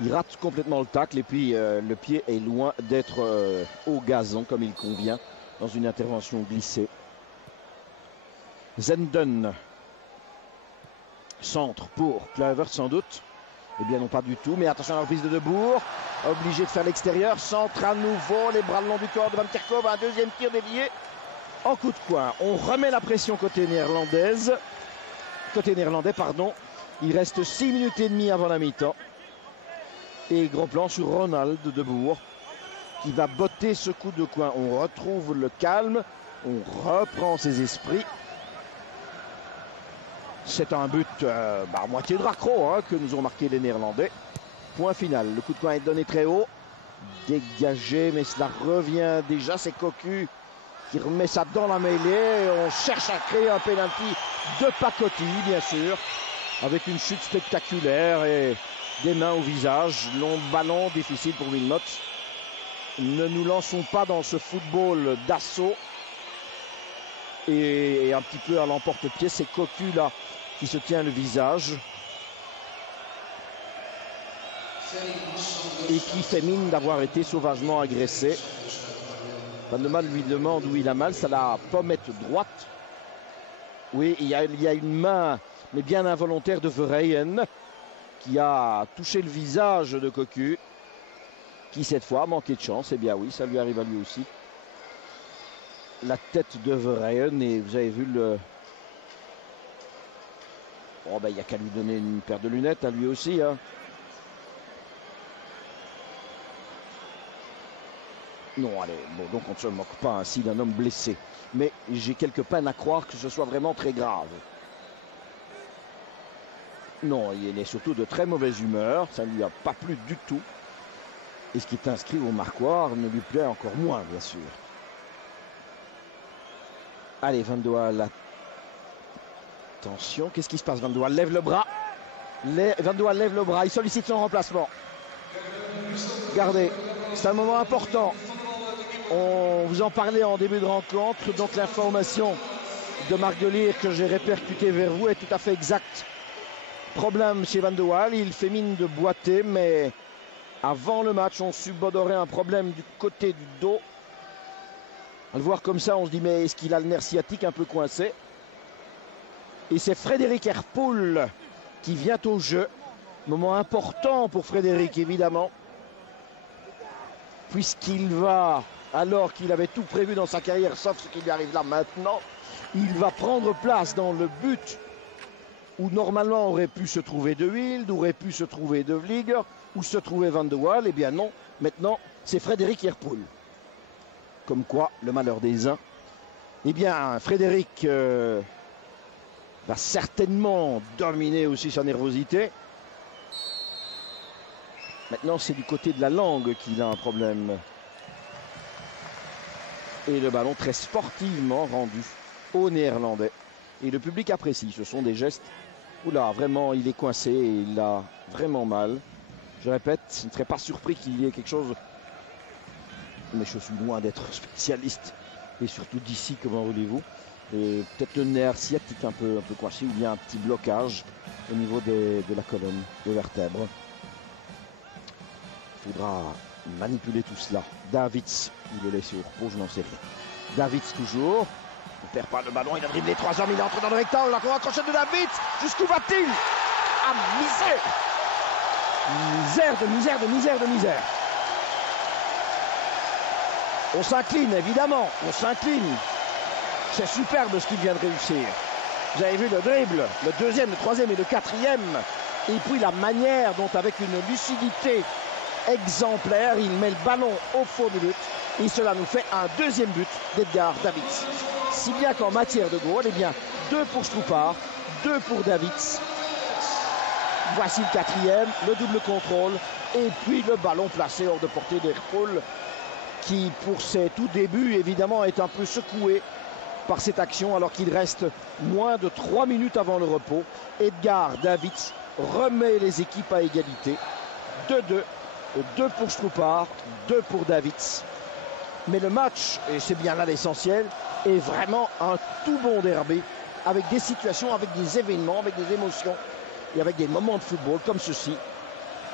Il rate complètement le tacle et puis le pied est loin d'être au gazon comme il convient dans une intervention glissée. Zenden. Centre pour Kluivert sans doute. Eh bien non, pas du tout, mais attention à la reprise de Debourg, obligé de faire l'extérieur, centre à nouveau, les bras le long du corps de Van Kerkhove, un deuxième tir dévié en coup de coin. On remet la pression côté néerlandais, pardon. Il reste 6 minutes et demie avant la mi-temps. Et gros plan sur Ronald de Debourg, qui va botter ce coup de coin. On retrouve le calme, on reprend ses esprits. C'est un but à moitié de raccro que nous ont marqué les Néerlandais. Point final, le coup de coin est donné très haut. Dégagé, mais cela revient déjà, c'est Cocu qui remet ça dans la mêlée. On cherche à créer un penalty de pacotille, bien sûr, avec une chute spectaculaire et des mains au visage. Long ballon, difficile pour Wilmot. Ne nous lançons pas dans ce football d'assaut. Et un petit peu à l'emporte-pied, c'est Cocu là qui se tient le visage. Et qui fait mine d'avoir été sauvagement agressé. Van de Mal lui demande où il a mal, ça la pommette droite. Oui, il y a une main, mais bien involontaire, de Verheyen qui a touché le visage de Cocu, qui cette fois a manqué de chance. Eh bien oui, ça lui arrive à lui aussi. La tête de Verheyen, et vous avez vu le... Oh ben il n'y a qu'à lui donner une paire de lunettes à lui aussi. Non, allez, bon, donc on ne se moque pas ainsi d'un homme blessé. Mais j'ai quelque peine à croire que ce soit vraiment très grave. Non, il est surtout de très mauvaise humeur. Ça ne lui a pas plu du tout. Et ce qui est inscrit au marquoir ne lui plaît encore moins, bien sûr. Allez, Van de Waal. Attention, qu'est-ce qui se passe? Van de Waal lève le bras. Van de Waal lève le bras. Il sollicite son remplacement. Regardez, c'est un moment important. On vous en parlait en début de rencontre, donc l'information de Marc Delire que j'ai répercutée vers vous est tout à fait exacte. Problème chez Van de Waal, il fait mine de boiter, mais avant le match, on subodorait un problème du côté du dos. À le voir comme ça, on se dit, mais est-ce qu'il a le nerf sciatique un peu coincé? Et c'est Frédéric Herpoul qui vient au jeu. Moment important pour Frédéric, évidemment. Puisqu'il va, alors qu'il avait tout prévu dans sa carrière, sauf ce qui lui arrive là maintenant, il va prendre place dans le but où normalement aurait pu se trouver De Wilde, aurait pu se trouver De Vlieger, ou se trouver Van de Waal. Eh bien non, maintenant c'est Frédéric Herpoul. Comme quoi, le malheur des uns. Eh bien, Frédéric va certainement dominer aussi sa nervosité. Maintenant, c'est du côté de la langue qu'il a un problème. Et le ballon très sportivement rendu aux Néerlandais. Et le public apprécie. Ce sont des gestes. Oula, vraiment, il est coincé et il a vraiment mal. Je répète, je ne serais pas surpris qu'il y ait quelque chose. Mais je suis loin d'être spécialiste. Et surtout d'ici, comment voulez-vous. Peut-être le nerf sciatique un peu coincé ou bien un petit blocage au niveau de la colonne, des vertèbres. Il faudra manipuler tout cela. Davids, il est laissé au repos, je n'en sais rien. Davids toujours. Il ne perd pas le ballon, il a dribblé 3 hommes, il entre dans le rectangle. La concentration de Davids. Jusqu'où va-t-il? Ah, misère! Misère de misère de misère de misère. On s'incline, évidemment. On s'incline. C'est superbe ce qu'il vient de réussir. Vous avez vu le dribble, le deuxième, le troisième et le quatrième. Et puis la manière dont, avec une lucidité exemplaire, il met le ballon au fond du but. Et cela nous fait un deuxième but d'Edgar Davids. Si bien qu'en matière de goal, eh bien, 2 pour Stroupard, 2 pour Davids. Voici le quatrième, le double contrôle. Et puis le ballon placé hors de portée d'Herpoul, qui pour ses tout débuts, évidemment, est un peu secoué par cette action, alors qu'il reste moins de 3 minutes avant le repos. Edgar Davids remet les équipes à égalité. 2-2. 2 pour Stroupard, 2 pour Davids. Mais le match, et c'est bien là l'essentiel, est vraiment un tout bon derby, avec des situations, avec des événements, avec des émotions et avec des moments de football comme ceci,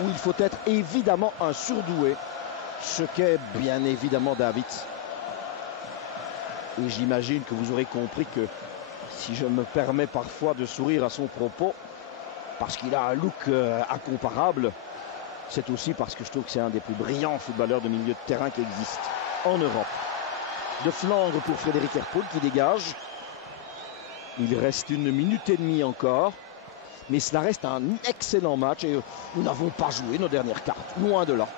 où il faut être évidemment un surdoué, ce qu'est bien évidemment Davids. Et j'imagine que vous aurez compris que, si je me permets parfois de sourire à son propos, parce qu'il a un look incomparable, c'est aussi parce que je trouve que c'est un des plus brillants footballeurs de milieu de terrain qui existe en Europe. De flanc pour Frédéric Herpoul qui dégage. Il reste 1 minute et demie encore. Mais cela reste un excellent match et nous n'avons pas joué nos dernières cartes. Loin de là.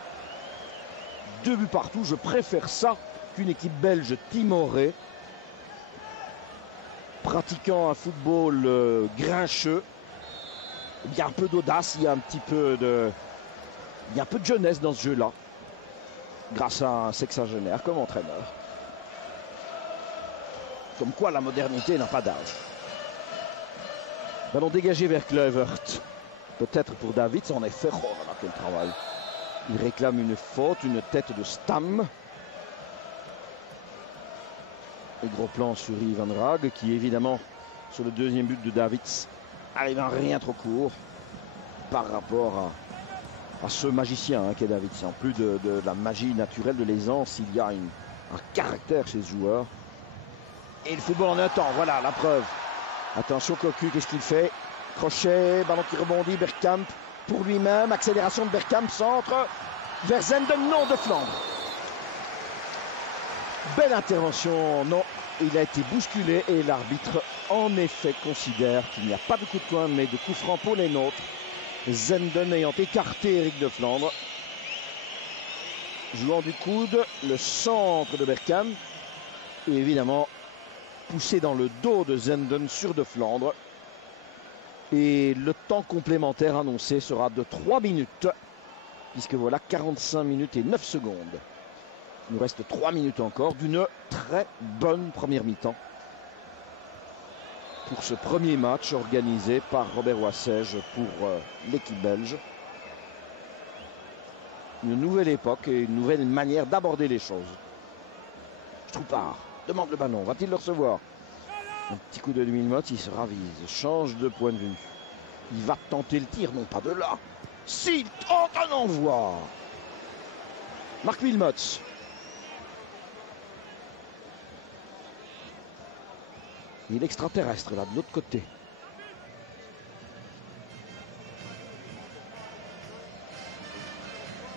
2 buts partout. Je préfère ça qu'une équipe belge timorée, pratiquant un football grincheux. Il y a un peu d'audace, il y a un peu de jeunesse dans ce jeu-là, grâce à un sexagénaire comme entraîneur. Comme quoi la modernité n'a pas d'âge. Ballon dégagé vers Kluivert. Peut-être pour Davids, en effet. Oh là là, quel travail. Il réclame une faute, une tête de Stam. Et gros plan sur Ivan Rag, qui évidemment, sur le deuxième but de Davids, arrive à rien trop court par rapport à ce magicien qu'est Davids. En plus de la magie naturelle, de l'aisance, il y a un caractère chez ce joueur. Et le football en un temps, voilà la preuve. Attention Cocu, qu'est-ce qu'il fait? Crochet, ballon qui rebondit, Bergkamp pour lui-même, accélération de Bergkamp, centre vers Zenden, non, de Flandre. Belle intervention, non, il a été bousculé et l'arbitre en effet considère qu'il n'y a pas de coup de coin mais de coup franc pour les nôtres. Zenden ayant écarté Eric de Flandre. Jouant du coude, le centre de Bergkamp et évidemment poussé dans le dos de Zenden sur de Flandre. Et le temps complémentaire annoncé sera de 3 minutes, puisque voilà 45 minutes et 9 secondes. Il nous reste 3 minutes encore d'une très bonne première mi-temps pour ce premier match organisé par Robert Wassège pour l'équipe belge. Une nouvelle époque et une nouvelle manière d'aborder les choses. Stroupard demande le ballon, va-t-il le recevoir? Un petit coup de Wilmots, il se ravise, change de point de vue. Il va tenter le tir, non pas de là. Si, tente un envoi. Marc Wilmots. Il est extraterrestre là, de l'autre côté.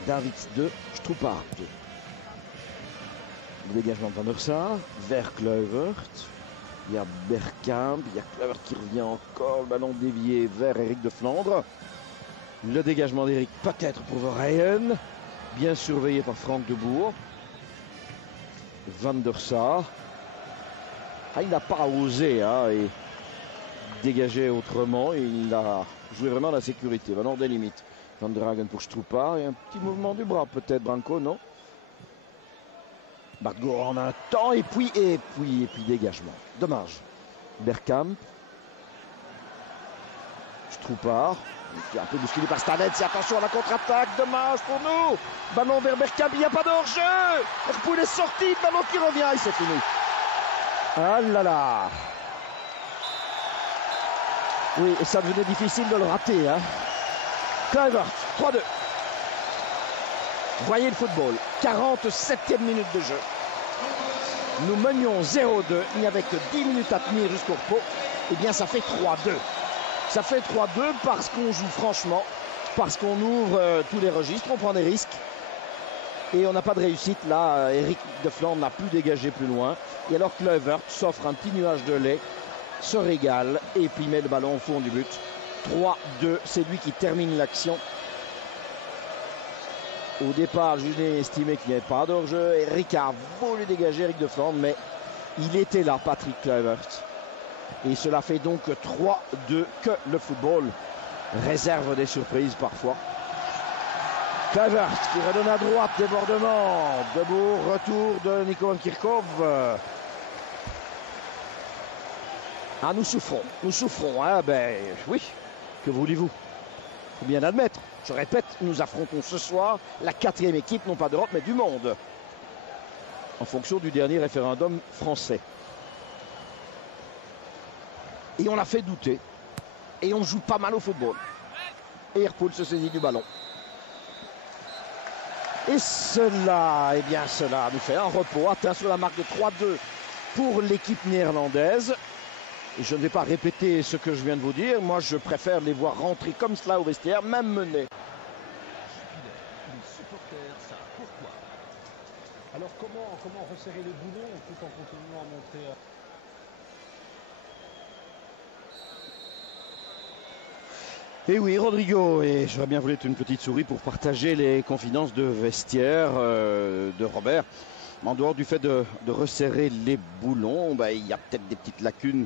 Davids 2, Stroupard 2. Le dégagement de Van der Sar vers Kluivert. Il y a Bergkamp, il y a Kluivert qui revient encore, le ballon dévié vers Eric de Flandre. Le dégagement d'Eric peut-être pour Verheyen, bien surveillé par Frank de Boer. Van der Sar. Ah, il n'a pas osé et dégager autrement, il a joué vraiment la sécurité, ballon des limites. Van der Hagen pour Stroupard et un petit mouvement du bras peut-être, Branco, non? Bartgo en un temps et puis dégagement. Dommage. Bergkamp. Stroupard. Qui est un peu bousculé par Stanets. Attention à la contre-attaque. Dommage pour nous. Ballon vers Bergkamp. Il n'y a pas de hors-jeu. Herpoul est sorti. Ballon qui revient. Et c'est fini. Ah là là. Oui, et ça devenait difficile de le rater. Kluivert. 3-2. Voyez le football, 47e minute de jeu. Nous menions 0-2, il n'y avait que 10 minutes à tenir jusqu'au repos. Eh bien ça fait 3-2. Ça fait 3-2 parce qu'on joue franchement, parce qu'on ouvre tous les registres, on prend des risques. Et on n'a pas de réussite là, Eric de Flandre n'a pu dégager plus loin. Et alors Kluivert s'offre un petit nuage de lait, se régale et puis met le ballon au fond du but. 3-2, c'est lui qui termine l'action. Au départ, Julien estimait qu'il n'y avait pas d'hors-jeu et Ricard voulu dégager Eric de Flandre, mais il était là, Patrick Kluivert. Et cela fait donc 3-2 que le football réserve des surprises parfois. Kluivert qui redonne à droite, débordement. Debout, retour de Nico Kirkov. Ah, nous souffrons, oui, que voulez-vous? Il faut bien admettre. Je répète, nous affrontons ce soir la 4e équipe, non pas d'Europe, mais du monde. En fonction du dernier référendum français. Et on l'a fait douter. Et on joue pas mal au football. Et Herpoul se saisit du ballon. Et cela, eh bien cela nous fait un repos. Atteint sur la marque de 3-2 pour l'équipe néerlandaise. Et je ne vais pas répéter ce que je viens de vous dire. Moi, je préfère les voir rentrer comme cela au vestiaire, même menés. Alors comment resserrer le boulon tout en continuant à montrer... Et oui, Rodrigo, et j'aurais bien voulu être une petite souris pour partager les confidences de vestiaire de Robert. En dehors du fait de resserrer les boulons, bah, il y a peut-être des petites lacunes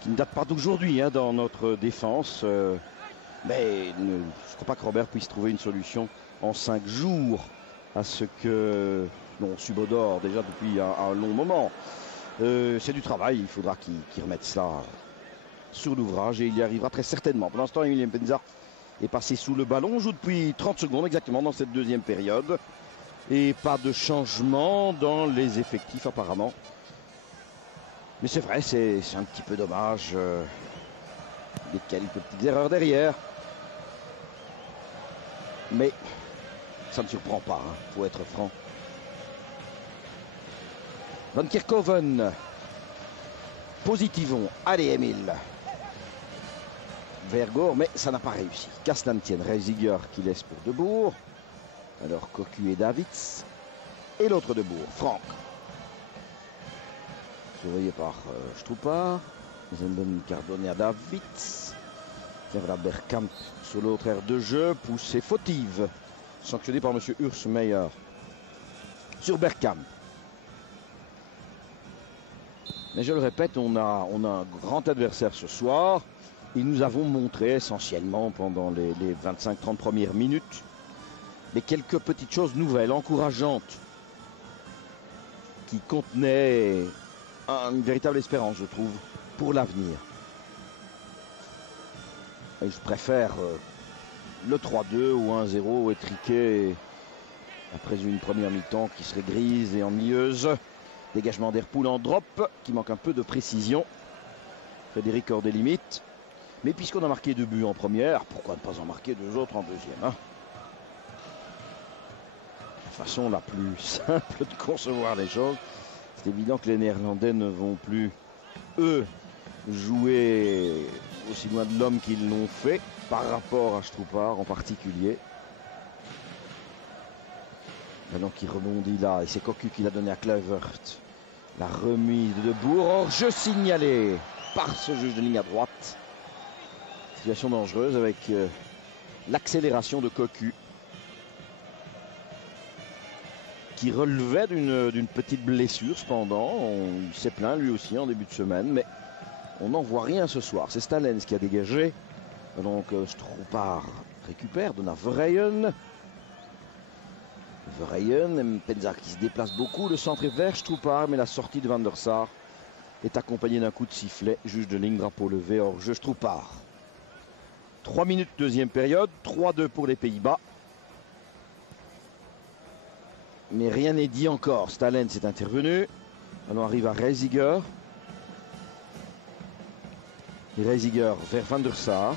qui ne datent pas d'aujourd'hui dans notre défense. Mais je ne crois pas que Robert puisse trouver une solution en 5 jours à ce que l'on subodore déjà depuis un long moment. C'est du travail, il faudra qu'il remette cela sur l'ouvrage et il y arrivera très certainement. Pour l'instant, Emilien Penza est passé sous le ballon. On joue depuis 30 secondes exactement dans cette deuxième période. Et pas de changement dans les effectifs apparemment. Mais c'est vrai, c'est un petit peu dommage. Des quelques petites erreurs derrière. Mais ça ne surprend pas, faut être franc. Van Kerkhoven. Positivons. Allez, Emile. Vergor, mais ça n'a pas réussi. Castantienne, Reisiger qui laisse pour Debourg. Alors Cocu et Davids. Et l'autre Debourg, Franck. Surveillé par Stroupar. Zenden Cardone à Davids. Kevra Bergkamp sur l'autre aire de jeu. Poussée fautive. Sanctionné par M. Ursmeyer. Sur Bergkamp. Mais je le répète, on a un grand adversaire ce soir. Et nous avons montré essentiellement pendant les 25-30 premières minutes mais quelques petites choses nouvelles, encourageantes, qui contenaient une véritable espérance, je trouve, pour l'avenir. Et je préfère le 3-2 ou 1-0 étriqué après une première mi-temps qui serait grise et ennuyeuse. Dégagement d'Herpoul en drop, qui manque un peu de précision. Frédéric hors des limites. Mais puisqu'on a marqué 2 buts en première, pourquoi ne pas en marquer 2 autres en deuxième La façon la plus simple de concevoir les choses. C'est évident que les Néerlandais ne vont plus, eux, jouer aussi loin de l'homme qu'ils l'ont fait, par rapport à Stroupar en particulier. Maintenant qui rebondit là, et c'est Cocu qui l'a donné à Kluivert. La remise de Debourg, hors-jeu signalé par ce juge de ligne à droite. Situation dangereuse avec l'accélération de Cocu, qui relevait d'une petite blessure cependant. Il s'est plaint lui aussi en début de semaine, mais on n'en voit rien ce soir. C'est Stalens qui a dégagé. Donc Stroupar récupère, donne à Verheyen. Penza qui se déplace beaucoup. Le centre est vers Stroupar, mais la sortie de Van der Sar est accompagnée d'un coup de sifflet. Juge de ligne, drapeau levé, hors-jeu Stroupar. 3 minutes deuxième période, 3-2 pour les Pays-Bas. Mais rien n'est dit encore. Stalens est intervenu. On arrive à Reisiger. Et Reisiger vers Van der Sar.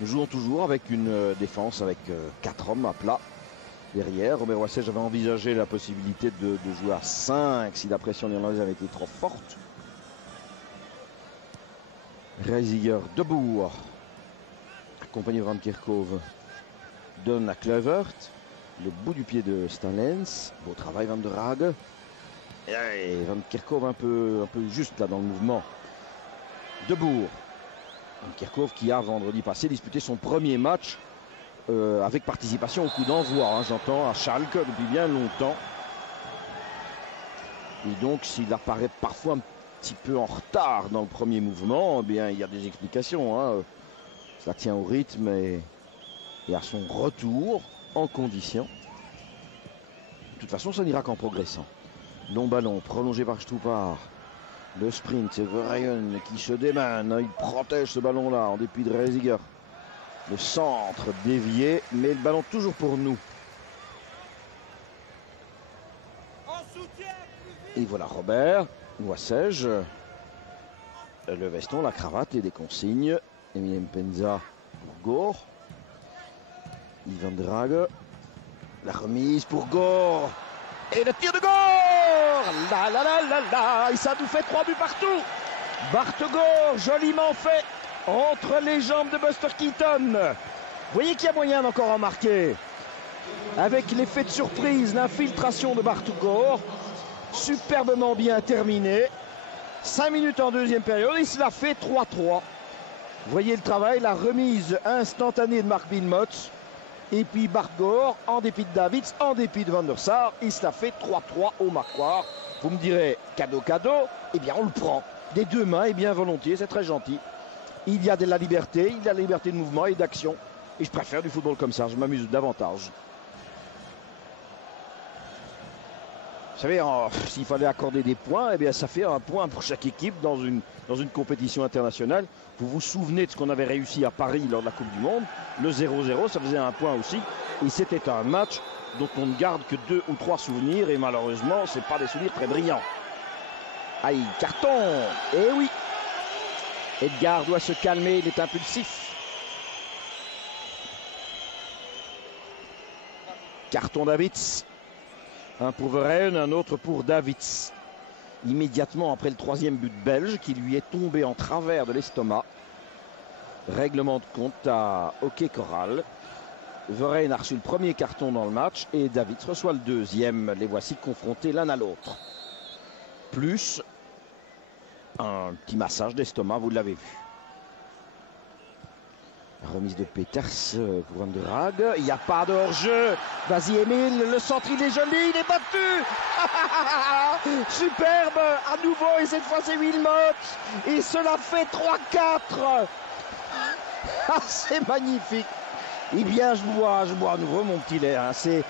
Nous jouons toujours avec une défense avec 4 hommes à plat derrière. Robert Wassage avait envisagé la possibilité de jouer à 5 si la pression néerlandaise avait été trop forte. Reisiger debout, accompagné de Van Kerkhove, donne à Kluivert. Le bout du pied de Stalens. Beau travail Van der Hague. Et Van Kerkhove un peu juste là dans le mouvement. Debout. Van Kerkhove qui a vendredi passé disputé son premier match avec participation au coup d'envoi. J'entends à Schalke depuis bien longtemps. Et donc s'il apparaît parfois un petit peu en retard dans le premier mouvement, eh bien il y a des explications. Ça tient au rythme et à son retour en condition. De toute façon, ça n'ira qu'en progressant. Long ballon prolongé par Stroupar. Le sprint, c'est Verheyen qui se démène. Il protège ce ballon-là en dépit de Reisiger. Le centre dévié, mais le ballon toujours pour nous. Et voilà Robert, Wassage. Le veston, la cravate et des consignes. Emilien Penza pour Gore. Van der Hague. La remise pour Gore. Et le tir de Gore. La la la la la. Et ça nous fait 3 buts partout. Bart Gore, joliment fait entre les jambes de Buster Keaton. Vous voyez qu'il y a moyen d'encore en marquer. Avec l'effet de surprise, l'infiltration de Bart Gore. Superbement bien terminé. 5 minutes en deuxième période, il se la fait 3-3. Vous voyez le travail, la remise instantanée de Mark Wilmots. Et puis Bargor, en dépit de Davids, en dépit de Van der Sar, il se la fait 3-3 au marquoir. Vous me direz, cadeau, eh bien on le prend. Des deux mains et bien volontiers, c'est très gentil. Il y a de la liberté, il y a la liberté de mouvement et d'action. Et je préfère du football comme ça, je m'amuse davantage. Vous savez, s'il fallait accorder des points, eh bien ça fait un point pour chaque équipe dans une compétition internationale. Vous vous souvenez de ce qu'on avait réussi à Paris lors de la Coupe du Monde. Le 0-0, ça faisait un point aussi. Et c'était un match dont on ne garde que 2 ou 3 souvenirs. Et malheureusement, ce n'est pas des souvenirs très brillants. Aïe, carton. Eh oui. Edgar doit se calmer, il est impulsif. Carton Davids. Un pour Verheyen, un autre pour Davids. Immédiatement après le 3e but belge qui lui est tombé en travers de l'estomac. Règlement de compte à Hockey Corral. Verheyen a reçu le premier carton dans le match et Davids reçoit le 2e. Les voici confrontés l'un à l'autre. Plus un petit massage d'estomac, vous l'avez vu. Remise de Peters pour Van der Haag. Il n'y a pas de hors-jeu. Vas-y, Emile. Le centre, il est joli. Il est battu. Superbe. À nouveau. Et cette fois, c'est Wilmots. Et cela fait 3-4. C'est magnifique. Eh bien, je bois à nouveau mon petit lait. Hein. C'est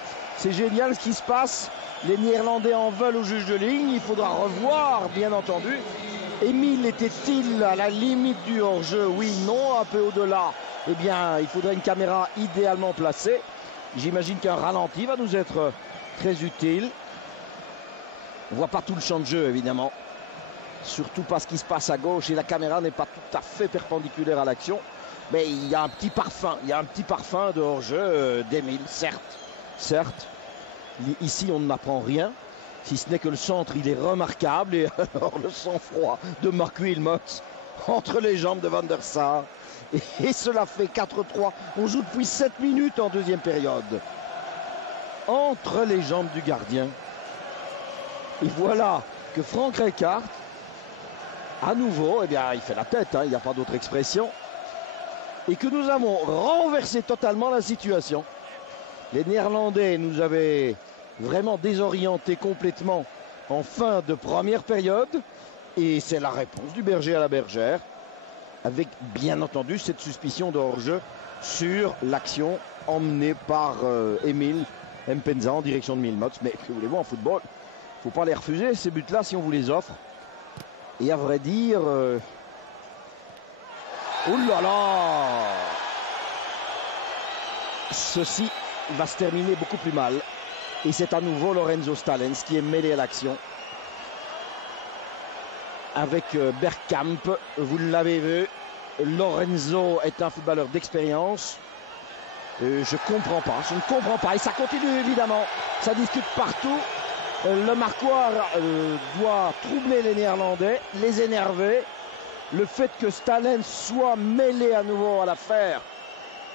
génial ce qui se passe. Les Néerlandais en veulent au juge de ligne. Il faudra revoir, bien entendu. Emile était-il à la limite du hors-jeu? Oui, non, un peu au-delà. Eh bien, il faudrait une caméra idéalement placée. J'imagine qu'un ralenti va nous être très utile. On ne voit pas tout le champ de jeu, évidemment. Surtout pas ce qui se passe à gauche. Et la caméra n'est pas tout à fait perpendiculaire à l'action. Mais il y a un petit parfum. Il y a un petit parfum de hors-jeu d'Emile, certes. Certes. Ici, on n'apprend rien. Si ce n'est que le centre, il est remarquable. Et alors, le sang-froid de Mark Wilmots entre les jambes de Van der Sar. Et cela fait 4-3. On joue depuis 7 minutes en deuxième période. Entre les jambes du gardien. Et voilà que Frank Rijkaard, à nouveau, eh bien, il fait la tête, hein, il n'y a pas d'autre expression. Et que nous avons renversé totalement la situation. Les Néerlandais nous avaient vraiment désorientés complètement en fin de première période. Et c'est la réponse du berger à la bergère. Avec bien entendu cette suspicion de hors-jeu sur l'action emmenée par Emile Mpenza en direction de Wilmots. Mais que voulez-vous, en football, il ne faut pas les refuser, ces buts-là, si on vous les offre. Et à vrai dire... Oh là là! Ceci va se terminer beaucoup plus mal. Et c'est à nouveau Lorenzo Stalens qui est mêlé à l'action. Avec Bergkamp, vous l'avez vu, Lorenzo est un footballeur d'expérience. Je ne comprends pas, et ça continue évidemment, ça discute partout. Le marquoir doit troubler les Néerlandais, les énerver. Le fait que Stalens soit mêlé à nouveau à l'affaire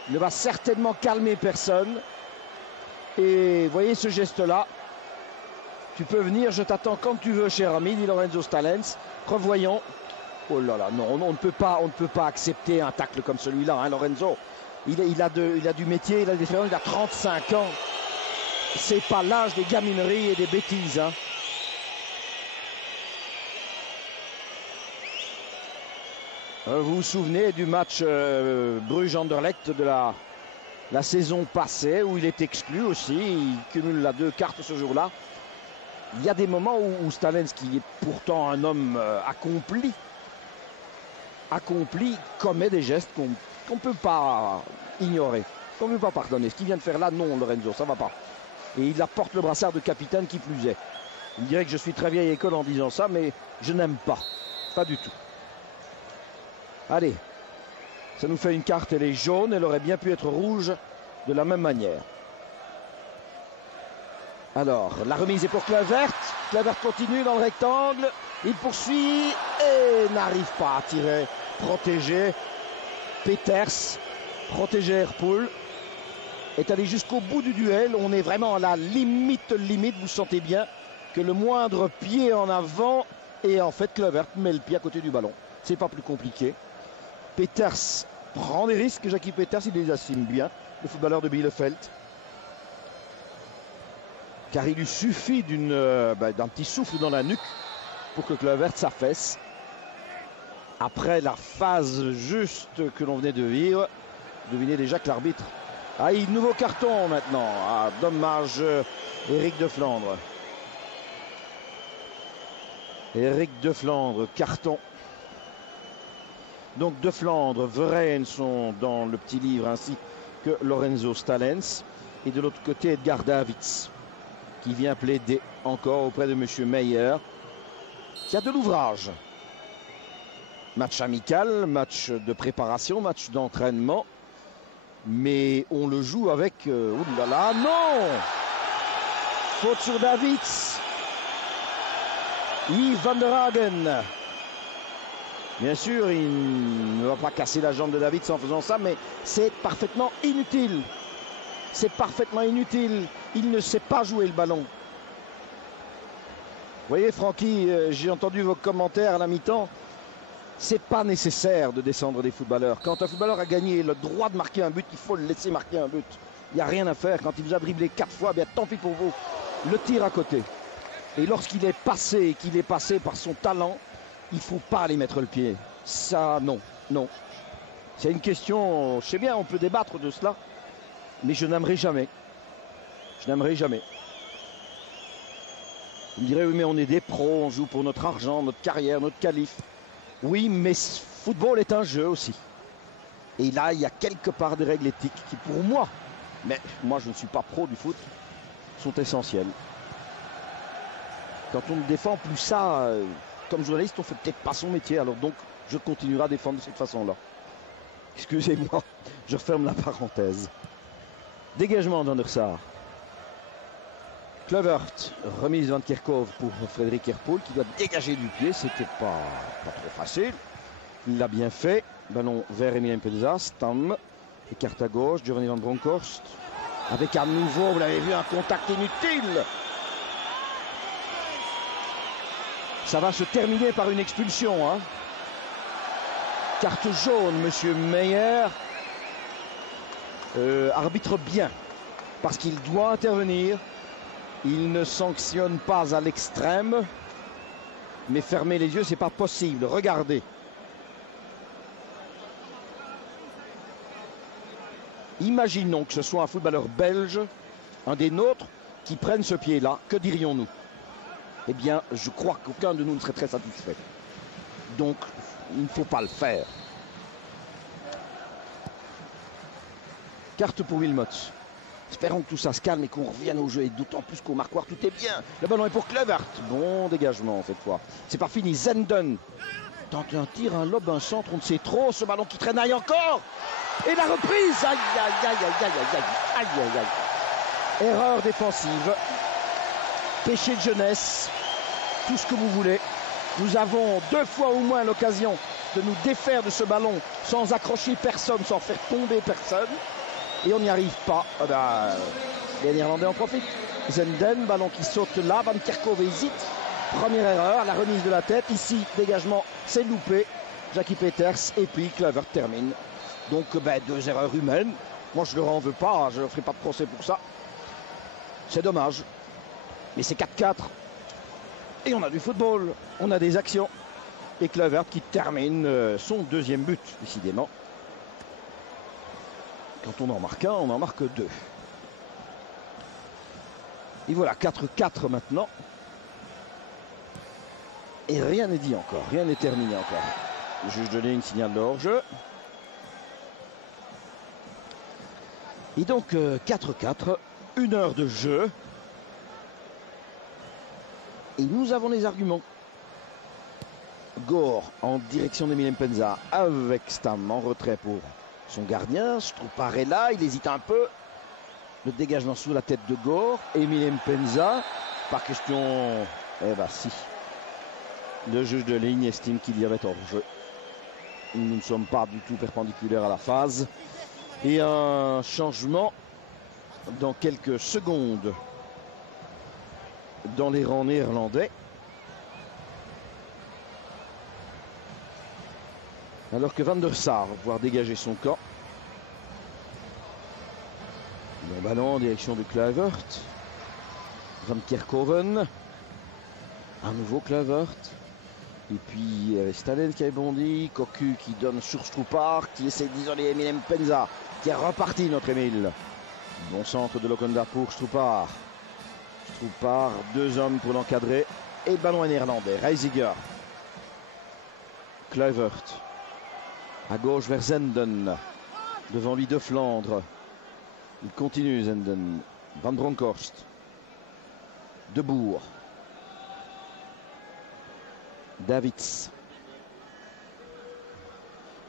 ne va certainement calmer personne. Et voyez ce geste-là. Tu peux venir, je t'attends quand tu veux, cher ami, dit Lorenzo Stalens. Revoyons. Oh là là, non, on ne peut pas accepter un tacle comme celui-là, hein, Lorenzo. Il a du métier, il a des expériences, il a 35 ans. C'est pas l'âge des gamineries et des bêtises. Hein. Vous vous souvenez du match Bruges-Anderlecht de la saison passée où il est exclu aussi. Il cumule la 2 cartes ce jour-là. Il y a des moments où Stalens, qui est pourtant un homme accompli, commet des gestes qu'on ne peut pas ignorer, qu'on ne peut pas pardonner. Ce qu'il vient de faire là, non, Lorenzo, ça ne va pas. Et il apporte le brassard de capitaine qui plus est. Il dirait que je suis très vieille école en disant ça, mais je n'aime pas du tout. Allez, ça nous fait une carte, elle est jaune, elle aurait bien pu être rouge de la même manière. Alors, la remise est pour Kluivert. Kluivert continue dans le rectangle. Il poursuit et n'arrive pas à tirer. Protégé. Peters, protégé Herpoul, est allé jusqu'au bout du duel. On est vraiment à la limite. Vous sentez bien que le moindre pied en avant Et en fait, Kluivert met le pied à côté du ballon. C'est pas plus compliqué. Peters prend des risques. Jackie Peters, il les assume bien, le footballeur de Bielefeld. Car il lui suffit d'un petit souffle dans la nuque pour que Kluivert s'affaisse. Après la phase juste que l'on venait de vivre, devinez déjà que l'arbitre a eu nouveau carton maintenant. Ah, dommage, Éric de Flandre. Éric de Flandre, carton. Donc de Flandre, Verheyen sont dans le petit livre ainsi que Lorenzo Stalens. Et de l'autre côté, Edgar Davids, qui vient plaider encore auprès de M. Meyer, qui a de l'ouvrage. Match amical, match de préparation, match d'entraînement. Mais on le joue avec... oulala, non! Faute sur Davids. Yves Van der Hagen. Bien sûr, il ne va pas casser la jambe de Davids en faisant ça, mais c'est parfaitement inutile. C'est parfaitement inutile. Il ne sait pas jouer le ballon. Vous voyez, Francky, j'ai entendu vos commentaires à la mi-temps. C'est pas nécessaire de descendre des footballeurs. Quand un footballeur a gagné le droit de marquer un but, il faut le laisser marquer un but. Il n'y a rien à faire. Quand il vous a dribblé 4 fois, bien tant pis pour vous. Le tir à côté. Et lorsqu'il est passé, qu'il est passé par son talent, il ne faut pas aller mettre le pied. Ça, non, non. C'est une question, je sais bien, on peut débattre de cela, mais je n'aimerais jamais. Je n'aimerais jamais. Vous me direz, oui, mais on est des pros, on joue pour notre argent, notre carrière, notre qualif. Oui, mais football est un jeu aussi. Et là, il y a quelque part des règles éthiques qui, pour moi, mais moi je ne suis pas pro du foot, sont essentielles. Quand on ne défend plus ça, comme journaliste, on ne fait peut-être pas son métier. Alors donc, je continuerai à défendre de cette façon-là. Excusez-moi, je referme la parenthèse. Dégagement d'Ander Sar. Kluivert, remise Van Kerkhove pour Frédéric Herpoul qui doit dégager du pied. C'était pas trop facile. Il l'a bien fait. Ballon vers Emile Mpenza. Stam. Écarte à gauche. Giovanni Van Bronckhorst. Avec à nouveau, vous l'avez vu, un contact inutile. Ça va se terminer par une expulsion. Hein. Carte jaune, monsieur Meyer. Arbitre bien. Parce qu'il doit intervenir. Il ne sanctionne pas à l'extrême. Mais fermer les yeux, c'est pas possible. Regardez. Imaginons que ce soit un footballeur belge, un des nôtres, qui prenne ce pied-là. Que dirions-nous? Eh bien, je crois qu'aucun de nous ne serait très satisfait. Donc, il ne faut pas le faire. Carte pour Wilmots. Espérons que tout ça se calme et qu'on revienne au jeu. Et d'autant plus qu'au marquoir, tout est bien. Le ballon est pour Kluivert. Bon dégagement cette fois. C'est pas fini. Zenden tente un tir, un lob, un centre. On ne sait trop. Ce ballon qui traînaille encore. Et la reprise. Aïe, aïe, aïe, aïe, aïe, aïe, aïe, aïe, aïe. Erreur défensive. Péché de jeunesse. Tout ce que vous voulez. Nous avons 2 fois au moins l'occasion de nous défaire de ce ballon sans accrocher personne, sans faire tomber personne. Et on n'y arrive pas. Ah ben, les Néerlandais en profitent. Zenden, ballon qui saute là. Van Kerkhove hésite. Première erreur, la remise de la tête. Ici, dégagement, c'est loupé. Jackie Peters et puis Kluivert termine. Donc, 2 erreurs humaines. Moi, je ne leur en veux pas. Je ne ferai pas de procès pour ça. C'est dommage. Mais c'est 4-4. Et on a du football. On a des actions. Et Kluivert qui termine son 2e but, décidément. Quand on en marque un, on en marque 2. Et voilà, 4-4 maintenant. Et rien n'est dit encore, rien n'est terminé encore. Le juge de ligne signale le hors-jeu. Et donc 4-4, 1 heure de jeu. Et nous avons les arguments. Gore en direction d'Emile Mpenza avec Stam en retrait pour son gardien. Struparella, il hésite un peu. Le dégagement sous la tête de Gore. Emile Mpenza, pas question. Eh bien si. Le juge de ligne estime qu'il y avait hors-jeu. Nous ne sommes pas du tout perpendiculaires à la phase. Et un changement dans quelques secondes dans les rangs néerlandais. Alors que Van der Sar va pouvoir dégager son camp. Le ballon en direction de Kluivert. Van Kerkhoven. Un nouveau Kluivert. Et puis Stalens qui a bondi. Cocu qui donne sur Stroupar, qui essaie d'isoler Emile Mpenza, qui est reparti notre Emile. Bon centre de Lokonda pour Stroupar. Stroupar, 2 hommes pour l'encadrer. Et ballon néerlandais. Reisiger. Kluivert. À gauche vers Zenden. Devant lui de Flandre. Il continue Zenden. Van Bronckhorst. De Boer. Davids.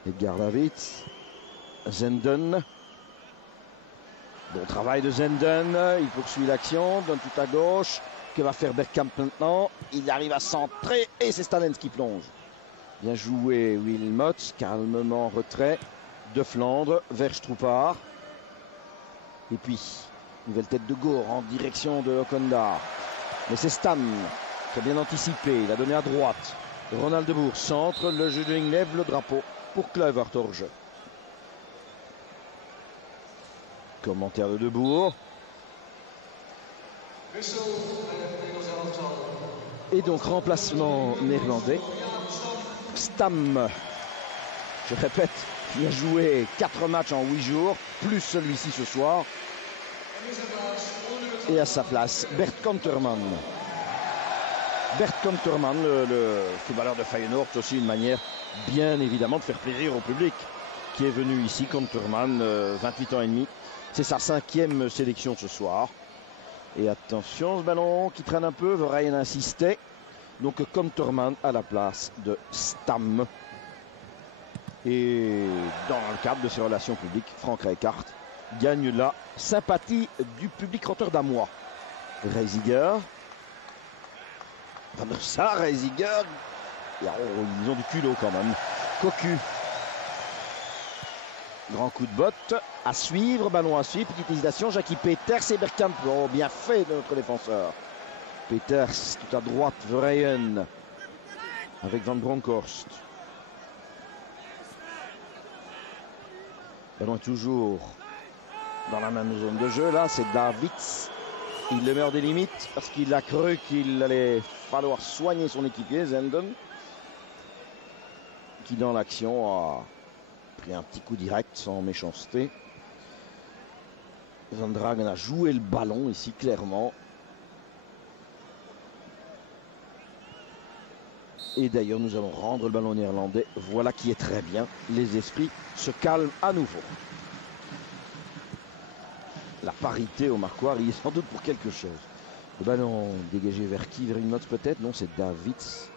Edgar Davids. Zenden. Bon travail de Zenden. Il poursuit l'action. Donne tout à gauche. Que va faire Bergkamp maintenant? Il arrive à centrer. Et c'est Stalens qui plonge. Bien joué Wilmots. Calmement retrait. De Flandre vers Stroupar. Et puis, nouvelle tête de Goor en direction de Lokonda. Mais c'est Stam qui a bien anticipé. Il a donné à droite. Ronald de Boer centre. Le Judeling lève le drapeau pour Kluivert hors jeu. Commentaire de Boer. Et donc remplacement néerlandais. Stam, je répète, il a joué 4 matchs en 8 jours, plus celui-ci ce soir. Et à sa place, Bert Konterman. Bert Konterman, le footballeur de Feyenoord, c'est aussi une manière bien évidemment de faire plaisir au public qui est venu ici. Konterman, 28 ans et demi, c'est sa 5e sélection ce soir. Et attention, ce ballon qui traîne un peu, Verheyen insistait. Donc Konterman à la place de Stam. Et dans le cadre de ses relations publiques, Frank Rijkaard gagne la sympathie du public rotterdamois. Reisiger. Van der Sar, Reisiger. Ils ont du culot quand même. Cocu. Grand coup de botte. À suivre, ballon à suivre. Petite hésitation. Jackie Peters et Bergkamp. Oh, bien fait de notre défenseur. Peters tout à droite. Verheyen. Avec Van Bronckhorst. Ballon est toujours dans la même zone de jeu. Là, c'est Davids. Il le met hors des limites parce qu'il a cru qu'il allait falloir soigner son équipier, Zenden. Qui, dans l'action, a pris un petit coup direct sans méchanceté. Van Dragen a joué le ballon ici, clairement. Et d'ailleurs, nous allons rendre le ballon néerlandais. Voilà qui est très bien. Les esprits se calment à nouveau. La parité au marquoir, il est sans doute pour quelque chose. Le ballon dégagé vers qui? Vers une note peut-être? Non, c'est Davids.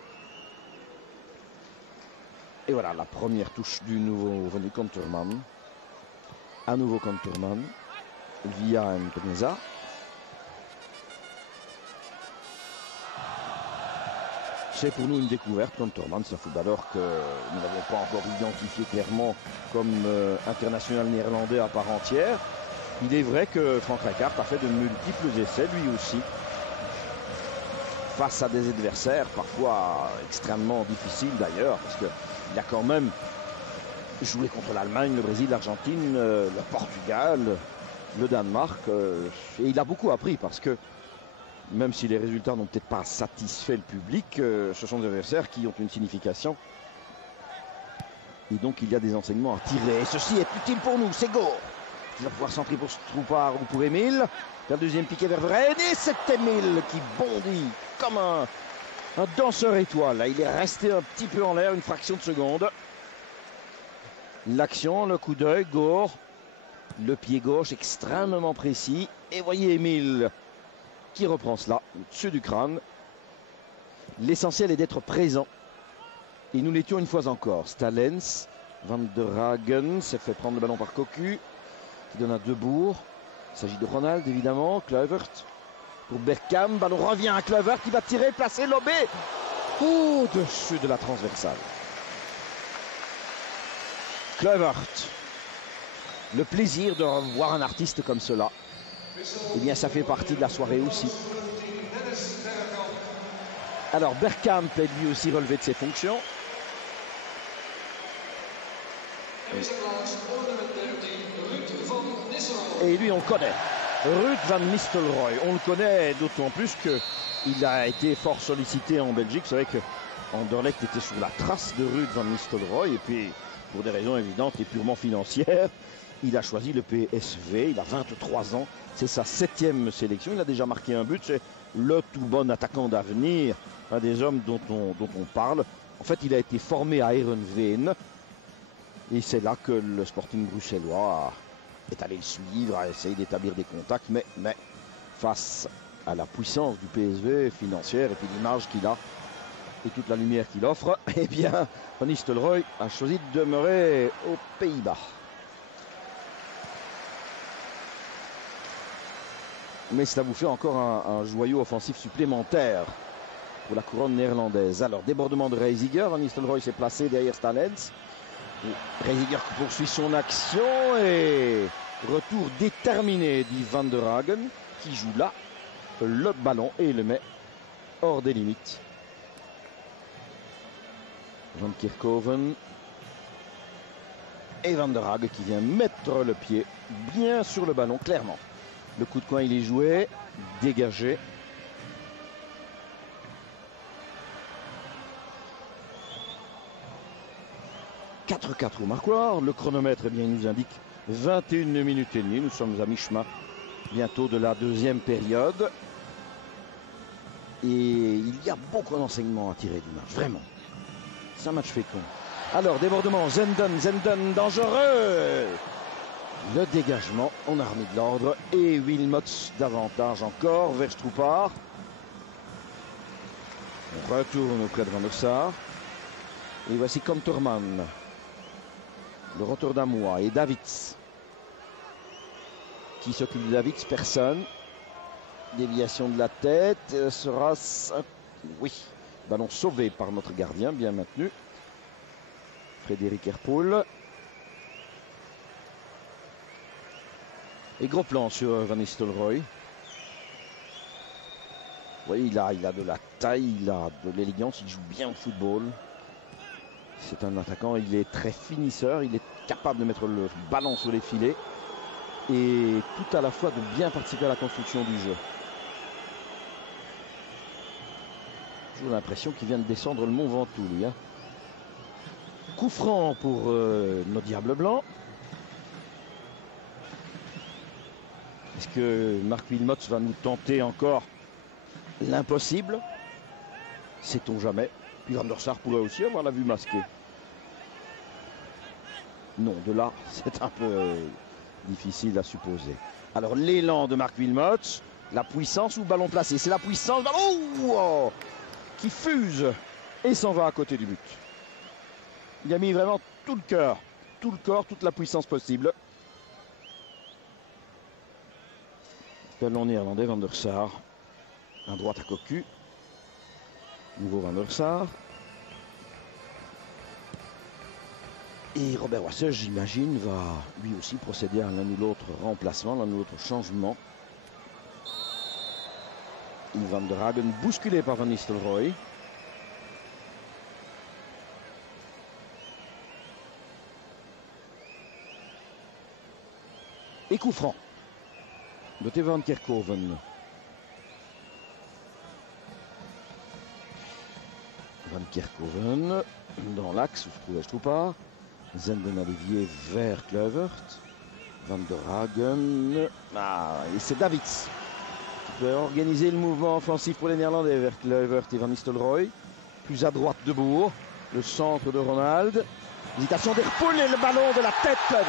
Et voilà, la première touche du nouveau venu Konterman. À nouveau Konterman. Via Mpenza. C'est pour nous une découverte. Konterman, c'est un footballeur que nous n'avons pas encore identifié clairement comme international néerlandais à part entière. Il est vrai que Frank Rijkaard a fait de multiples essais, lui aussi, face à des adversaires parfois extrêmement difficiles d'ailleurs, parce qu'il a quand même joué contre l'Allemagne, le Brésil, l'Argentine, le Portugal, le Danemark. Et il a beaucoup appris parce que même si les résultats n'ont peut-être pas satisfait le public, ce sont des adversaires qui ont une signification. Et donc il y a des enseignements à tirer. Et ceci est utile pour nous, c'est Goor. Il va pouvoir centrer pour Stroupar ou pour Emile. Le deuxième piqué vers Verheyen. Et c'est Emile qui bondit comme un danseur étoile. Là, il est resté un petit peu en l'air, une fraction de seconde. L'action, le coup d'œil, Goor. Le pied gauche extrêmement précis. Et voyez Emile qui reprend cela au-dessus du crâne. L'essentiel est d'être présent. Et nous l'étions une fois encore. Stalens, Van Dragen s'est fait prendre le ballon par Cocu, qui donne à De Boer. Il s'agit de Ronald, évidemment. Kluivert pour Bergkamp. Ballon revient à Kluivert qui va tirer, placer, lobé au-dessus de la transversale. Kluivert. Le plaisir de revoir un artiste comme cela, eh bien, ça fait partie de la soirée aussi. Alors, Bergkamp est lui aussi relevé de ses fonctions. Et lui, on le connaît. Ruud van Nistelrooy. On le connaît d'autant plus qu'il a été fort sollicité en Belgique. C'est vrai que Anderlecht était sur la trace de Ruud van Nistelrooy. Et puis, pour des raisons évidentes et purement financières, il a choisi le PSV. Il a 23 ans. C'est sa 7e sélection. Il a déjà marqué un but. C'est le tout bon attaquant d'avenir. Un des hommes dont on parle. En fait, il a été formé à Heerenveen. Et c'est là que le Sporting bruxellois est allé le suivre, a essayé d'établir des contacts. Mais face à la puissance du PSV financière et puis l'image qu'il a et toute la lumière qu'il offre, eh bien, Van Nistelrooy a choisi de demeurer aux Pays-Bas. Mais cela vous fait encore un joyau offensif supplémentaire pour la couronne néerlandaise. Alors, débordement de Reisiger. Van Nistelrooy s'est placé derrière Stalens. Reisiger poursuit son action et retour déterminé d'Ivan der Hagen qui joue là le ballon et le met hors des limites. Van Kerkhoven et Van der Hagen qui vient mettre le pied bien sur le ballon, clairement. Le coup de coin, il est joué, dégagé. « 4-4 au marquoir. Le chronomètre, eh bien, il nous indique 21 minutes et demie. Nous sommes à mi-chemin bientôt de la deuxième période. Et il y a beaucoup d'enseignements à tirer du match, vraiment. C'est un match fécond. Alors, débordement, Zenden, dangereux. Le dégagement, on a remis de l'ordre. Et Wilmots davantage encore vers Stroupar. On retourne auprès de Van der Sar. Et voici Kanterman. Le Rotterdamois et Davids. Qui s'occupe de Davids? Personne. Déviation de la tête. Sera... Oui. Ballon sauvé par notre gardien, bien maintenu. Frédéric Herpoul. Et gros plan sur Van Nistelrooy. Oui, il a de la taille, il a de l'élégance, il joue bien au football. C'est un attaquant, il est très finisseur, il est capable de mettre le ballon sur les filets. Et tout à la fois de bien participer à la construction du jeu. J'ai l'impression qu'il vient de descendre le Mont Ventoux, lui. Hein. Coup franc pour nos Diables Blancs. Est-ce que Marc Wilmots va nous tenter encore l'impossible? Sait-on jamais. Puis Van der Sar pourrait aussi avoir la vue masquée. Non, de là, c'est un peu difficile à supposer. Alors, l'élan de Marc Wilmots, la puissance ou ballon placé? C'est la puissance qui fuse et s'en va à côté du but. Il a mis vraiment tout le cœur, tout le corps, toute la puissance possible. Ballon néerlandais, Van der Sar. Un droit à cocu. Nouveau Van der Sar. Et Robert Wasseur, j'imagine, va lui aussi procéder à l'un ou l'autre remplacement, l'un ou l'autre changement. Van der Hagen bousculé par Van Nistelrooy. Et coup franc de Theo Van Kerkhoven. Van Kerkhoven dans l'axe où se trouvait Stroupar. Zenden a dévié vers Kluivert. Van der Hagen. Et c'est Davids qui peut organiser le mouvement offensif pour les Néerlandais vers Kluivert et Van Nistelrooy. Plus à droite de Bourg. Le centre de Ronald. Hésitation d'Herpoul et le ballon de la tête Kluivert.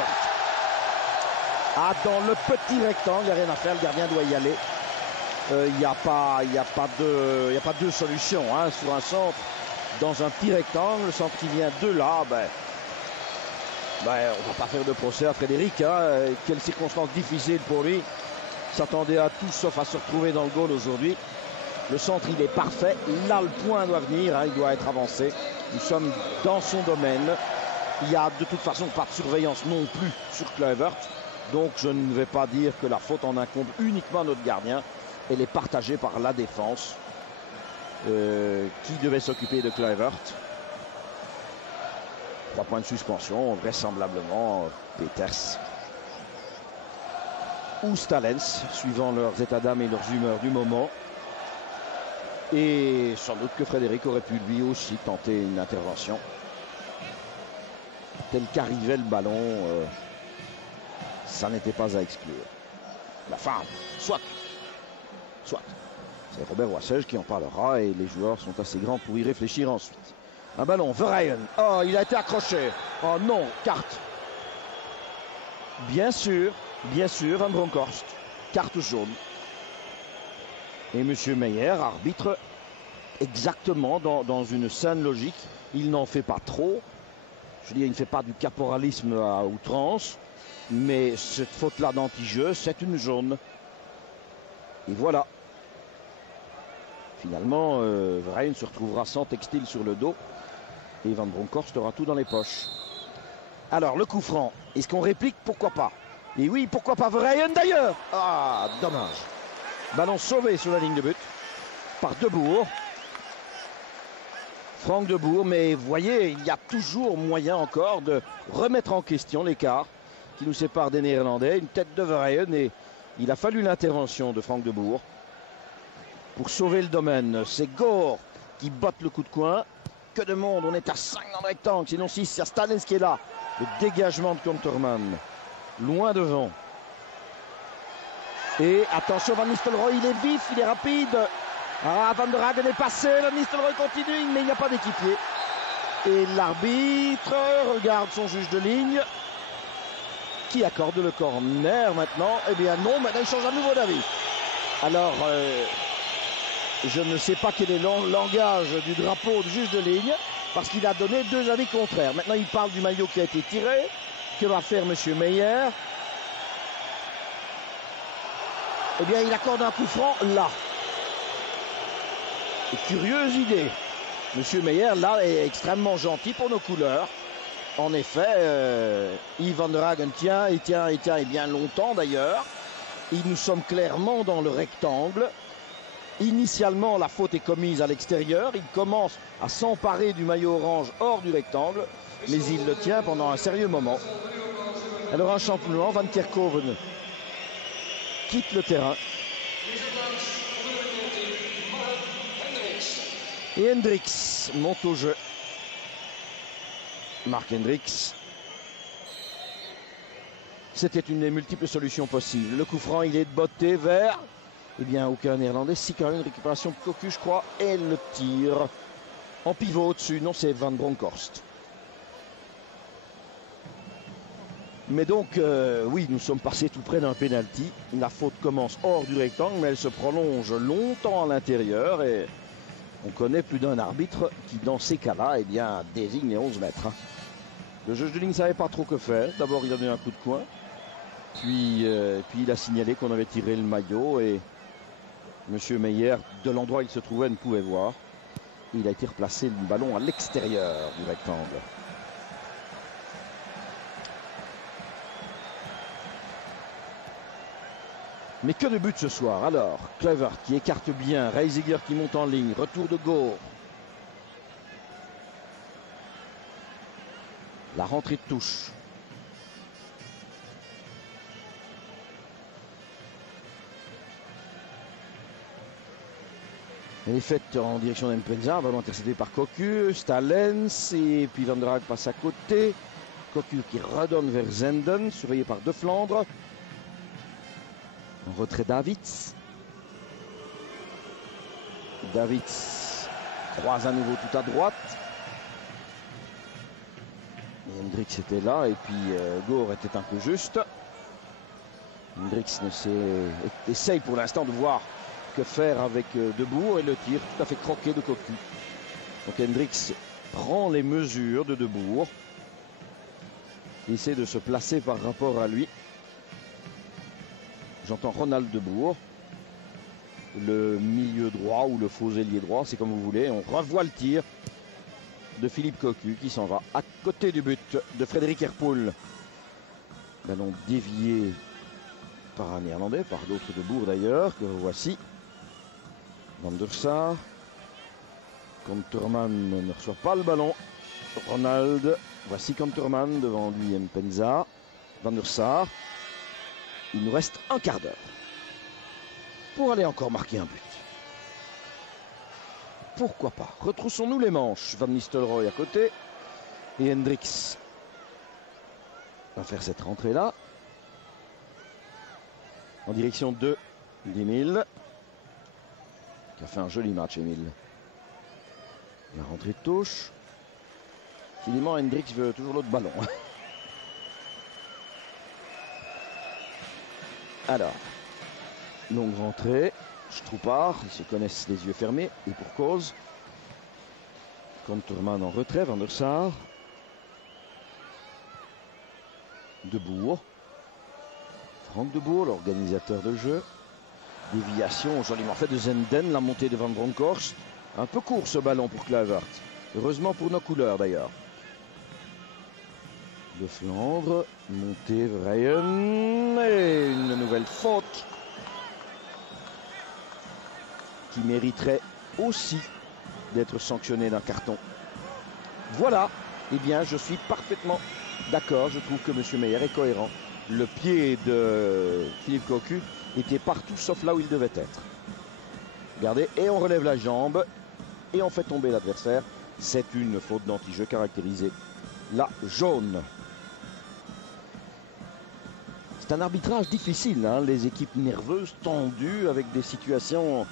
Dans le petit rectangle, il n'y a rien à faire, le gardien doit y aller. Il n'y a pas deux solutions hein, sur un centre dans un petit rectangle. Le centre qui vient de là, on ne va pas faire de procès à Frédéric. Hein. Quelle circonstance difficile pour lui. Il s'attendait à tout sauf à se retrouver dans le goal aujourd'hui. Le centre, il est parfait. Là, le point doit venir. Hein, il doit être avancé. Nous sommes dans son domaine. Il n'y a de toute façon pas de surveillance non plus sur Kluivert. Donc je ne vais pas dire que la faute en incombe uniquement à notre gardien. Elle est partagée par la défense qui devait s'occuper de Kluivert. 3 points de suspension, vraisemblablement Peters ou Stalens, suivant leurs états d'âme et leurs humeurs du moment. Et sans doute que Frédéric aurait pu lui aussi tenter une intervention. Tel qu'arrivait le ballon, ça n'était pas à exclure. La fin, soit. C'est Robert Wassage qui en parlera et les joueurs sont assez grands pour y réfléchir ensuite. Un ballon, Verheyen. Oh, il a été accroché. Oh non, carte. Bien sûr, Van Bronckhorst. Carte jaune. Et M. Meyer, arbitre exactement dans une saine logique. Il n'en fait pas trop. Je veux dire, il ne fait pas du caporalisme à outrance. Mais cette faute-là d'anti-jeu, c'est une jaune. Et voilà. Finalement, Verheyen se retrouvera sans textile sur le dos. Et Van Bronckhorst aura tout dans les poches. Alors, le coup franc. Est-ce qu'on réplique? Pourquoi pas? Et oui, pourquoi pas Verheyen d'ailleurs? Ah, dommage. Ballon sauvé sur la ligne de but par Debourg. Franck Debourg, mais vous voyez, il y a toujours moyen encore de remettre en question l'écart qui nous sépare des Néerlandais. Une tête de Verheyen et il a fallu l'intervention de Franck Debourg pour sauver le domaine. C'est Gore qui botte le coup de coin. Que de monde, on est à 5 dans le rectangle, sinon 6, c'est Stalens qui est là. Le dégagement de Konterman, loin devant. Et attention, Van Nistelrooy, il est vif, il est rapide. Ah, Van der Hagen est passé, Van Nistelrooy continue, mais il n'y a pas d'équipier. Et l'arbitre regarde son juge de ligne qui accorde le corner maintenant. Eh bien non, maintenant il change à nouveau d'avis. Alors, je ne sais pas quel est le langage du drapeau du juge de ligne, parce qu'il a donné 2 avis contraires. Maintenant, il parle du maillot qui a été tiré. Que va faire M. Meyer? Eh bien, il accorde un coup franc là. Et curieuse idée. M. Meyer, là, est extrêmement gentil pour nos couleurs. En effet, Yves Van der Hagen tient, et bien longtemps d'ailleurs. Et nous sommes clairement dans le rectangle. Initialement, la faute est commise à l'extérieur. Il commence à s'emparer du maillot orange hors du rectangle, mais il le tient pendant un sérieux moment. Alors un chamboulement, Van Kerkhoven quitte le terrain. Et Hendricks monte au jeu. Mark Hendricks. C'était une des multiples solutions possibles. Le coup franc, il est botté vers... Eh bien, aucun Néerlandais. Si, quand même, une récupération de Cocu, je crois. Et le tir en pivot au-dessus. Non, c'est Van Bronckhorst. Mais donc, oui, nous sommes passés tout près d'un pénalty. La faute commence hors du rectangle, mais elle se prolonge longtemps à l'intérieur. Et on connaît plus d'un arbitre qui, dans ces cas-là, eh bien, désigne les 11 mètres. Le juge de ligne ne savait pas trop que faire. D'abord, il a donné un coup de coin. Puis il a signalé qu'on avait tiré le maillot. Et M. Meyer, de l'endroit où il se trouvait, ne pouvait voir. Il a été replacé le ballon à l'extérieur du rectangle. Mais que de buts ce soir. Alors, Kluivert qui écarte bien, Reisiger qui monte en ligne, retour de Gore. La rentrée de touche. Elle est faite en direction d'Mpenza, ballon intercepté par Cocu, Stalens, et puis Van der Hagen passe à côté. Cocu qui redonne vers Zenden, surveillé par De Flandre. En retrait Davids. Davids croise à nouveau tout à droite. Et Hendricks était là, et puis Gore était un peu juste. Hendricks essaye pour l'instant de voir que faire avec Debourg, et le tir tout à fait croqué de Cocu. Donc Hendricks prend les mesures de Debourg. Il essaie de se placer par rapport à lui. J'entends Ronald Debourg, le milieu droit ou le faux ailier droit, c'est comme vous voulez. On revoit le tir de Philippe Cocu qui s'en va à côté du but de Frédéric Herpoul. Ballon dévié par un Néerlandais, par d'autres Debourg d'ailleurs, que voici. Van der Sar. Konterman ne reçoit pas le ballon. Ronald Voici Kanterman devant lui Mpenza, Van der Sar. Il nous reste un quart d'heure pour aller encore marquer un but. Pourquoi pas? Retroussons-nous les manches. Van Nistelrooy à côté et Hendricks va faire cette rentrée-là en direction de d'Emile, qui a fait un joli match, Emile. La rentrée de touche. Finalement, Hendricks veut toujours l'autre ballon. Alors, longue rentrée. Stroupard, ils se connaissent les yeux fermés, et pour cause. Kanterman en retrait, Van der Sar. De Boer. Frank de Boer, l'organisateur de jeu. Déviation joliment faite de Zenden, la montée de Van Bronckhorst. Un peu court ce ballon pour Kluivert. Heureusement pour nos couleurs d'ailleurs. De Flandre, montée Vrijen et une nouvelle faute qui mériterait aussi d'être sanctionnée d'un carton. Voilà, eh bien je suis parfaitement d'accord, je trouve que M. Meyer est cohérent. Le pied de Philippe Cocu était partout sauf là où il devait être. Regardez, et on relève la jambe et on fait tomber l'adversaire. C'est une faute d'anti-jeu caractérisée. La jaune. C'est un arbitrage difficile, hein, les équipes nerveuses, tendues, avec des situations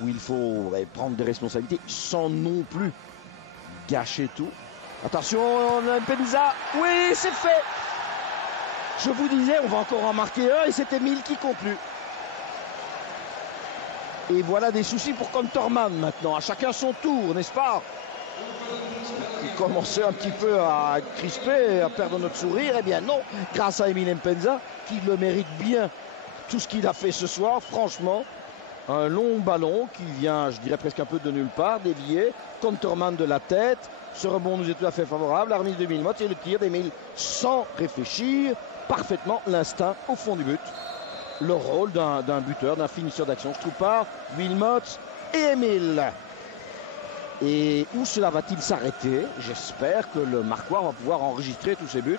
où il faut prendre des responsabilités sans non plus gâcher tout. Attention, Mpenza, oui, c'est fait. Je vous disais, on va encore en marquer un et c'est Emile qui conclut. Et voilà des soucis pour Kanterman maintenant, à chacun son tour, n'est-ce pas? On commençait un petit peu à crisper, à perdre notre sourire. Eh bien non, grâce à Emile Mpenza, qui le mérite bien tout ce qu'il a fait ce soir, franchement. Un long ballon qui vient, je dirais presque un peu de nulle part, dévié. Kanterman de la tête. Ce rebond nous est tout à fait favorable. La remise de Wilmot et le tir d'Emile sans réfléchir. Parfaitement l'instinct au fond du but. Le rôle d'un buteur, d'un finisseur d'action. Stroupard, Wilmot et Emile. Et où cela va-t-il s'arrêter? J'espère que le Marquois va pouvoir enregistrer tous ses buts.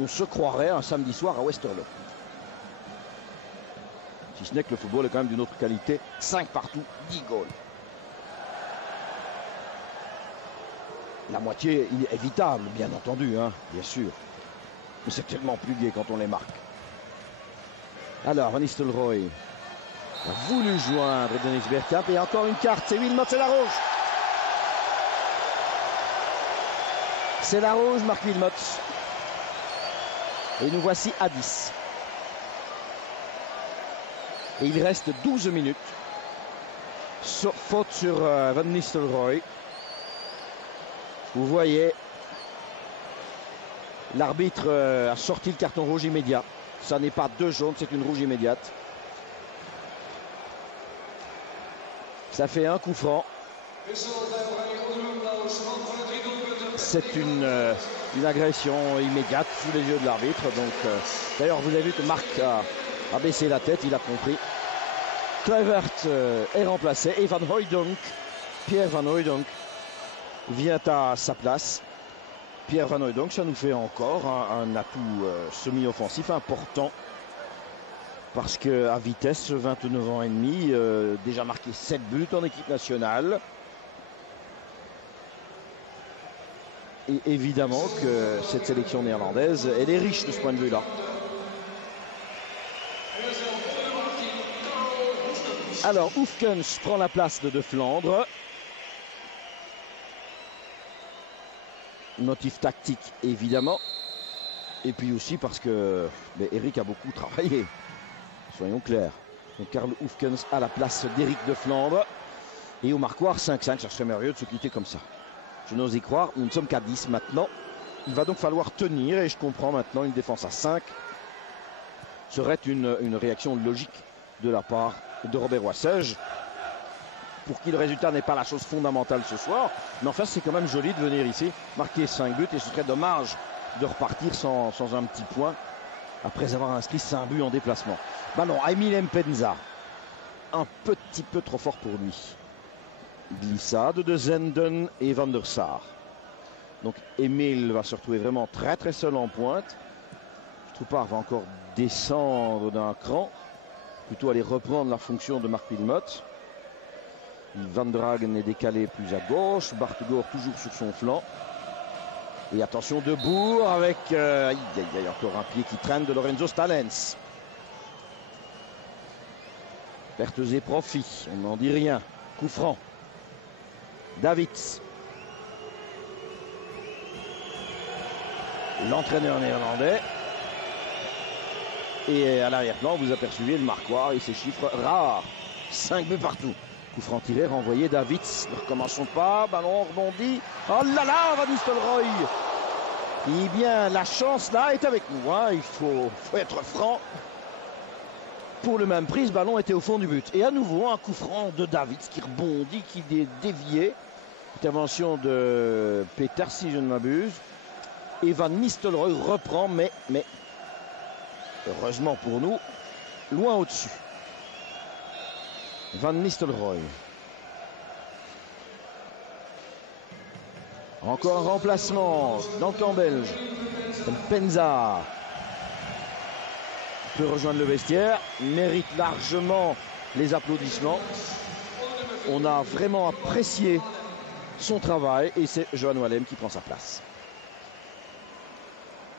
On se croirait un samedi soir à Westerlo. Si ce n'est que le football est quand même d'une autre qualité. 5 partout, 10 goals. La moitié il est évitable, bien entendu, hein, bien sûr. Mais c'est tellement plus gai quand on les marque. Alors, Van Nistelrooy a voulu joindre Dennis Bergkamp. Et encore une carte, c'est Wilmot, c'est la rouge. C'est la rouge, Marc Wilmot. Et nous voici à 10. Et il reste 12 minutes. Faute sur Van Nistelrooy. Vous voyez, l'arbitre a sorti le carton rouge immédiat. Ça n'est pas 2 jaunes, c'est une rouge immédiate. Ça fait un coup franc. C'est une agression immédiate sous les yeux de l'arbitre. Donc, d'ailleurs, vous avez vu que Marc a baissé la tête, il a compris. Kluivert est remplacé et Van Hooijdonk, Pierre Van Hooijdonk, vient à sa place. Pierre Van Hooijdonk, ça nous fait encore un atout semi-offensif important. Parce qu'à vitesse, 29 ans et demi, déjà marqué 7 buts en équipe nationale. Et évidemment que cette sélection néerlandaise, elle est riche de ce point de vue-là. Alors, Oefkens prend la place de Flandre. Motif tactique, évidemment. Et puis aussi parce que Eric a beaucoup travaillé. Soyons clairs. Donc Karl Oefkens à la place d'Eric de Flandre. Et au marquoir 5-5, ça serait merveilleux de se quitter comme ça. Je n'ose y croire, nous ne sommes qu'à 10 maintenant. Il va donc falloir tenir et je comprends maintenant une défense à 5 serait une réaction logique de la part de Robert Wassage. Pour qui le résultat n'est pas la chose fondamentale ce soir. Mais enfin c'est quand même joli de venir ici marquer 5 buts et ce serait dommage de repartir sans un petit point après avoir inscrit 5 buts en déplacement. Ballon à Emile Mpenza. Un petit peu trop fort pour lui. Glissade de Zenden et Van der Sar. Donc Emile va se retrouver vraiment très très seul en pointe. Stroupar va encore descendre d'un cran, plutôt aller reprendre la fonction de Mark Wilmot. Van der Hagen est décalé plus à gauche, Bartegor toujours sur son flanc. Et attention de Bourg avec encore un pied qui traîne de Lorenzo Stalens. Pertes et profits, on n'en dit rien. Coup franc. Davids. L'entraîneur néerlandais. Et à l'arrière-plan, vous apercevez le marquoir et ses chiffres rares. 5 buts partout. Coup franc tiré, renvoyé Davids. Ne recommençons pas. Ballon rebondit. Oh là là, Van Nistelrooy. Eh bien, la chance là est avec nous. Hein. Il faut être franc. Pour le même prix, ce ballon était au fond du but. Et à nouveau, un coup franc de Davids qui rebondit, qui est dévié. Intervention de Peter, si je ne m'abuse. Et Van Nistelrooy reprend, mais heureusement pour nous, loin au-dessus. Van Nistelrooy. Encore un remplacement dans le camp belge. Penza peut rejoindre le vestiaire, mérite largement les applaudissements. On a vraiment apprécié son travail et c'est Johan Wallem qui prend sa place.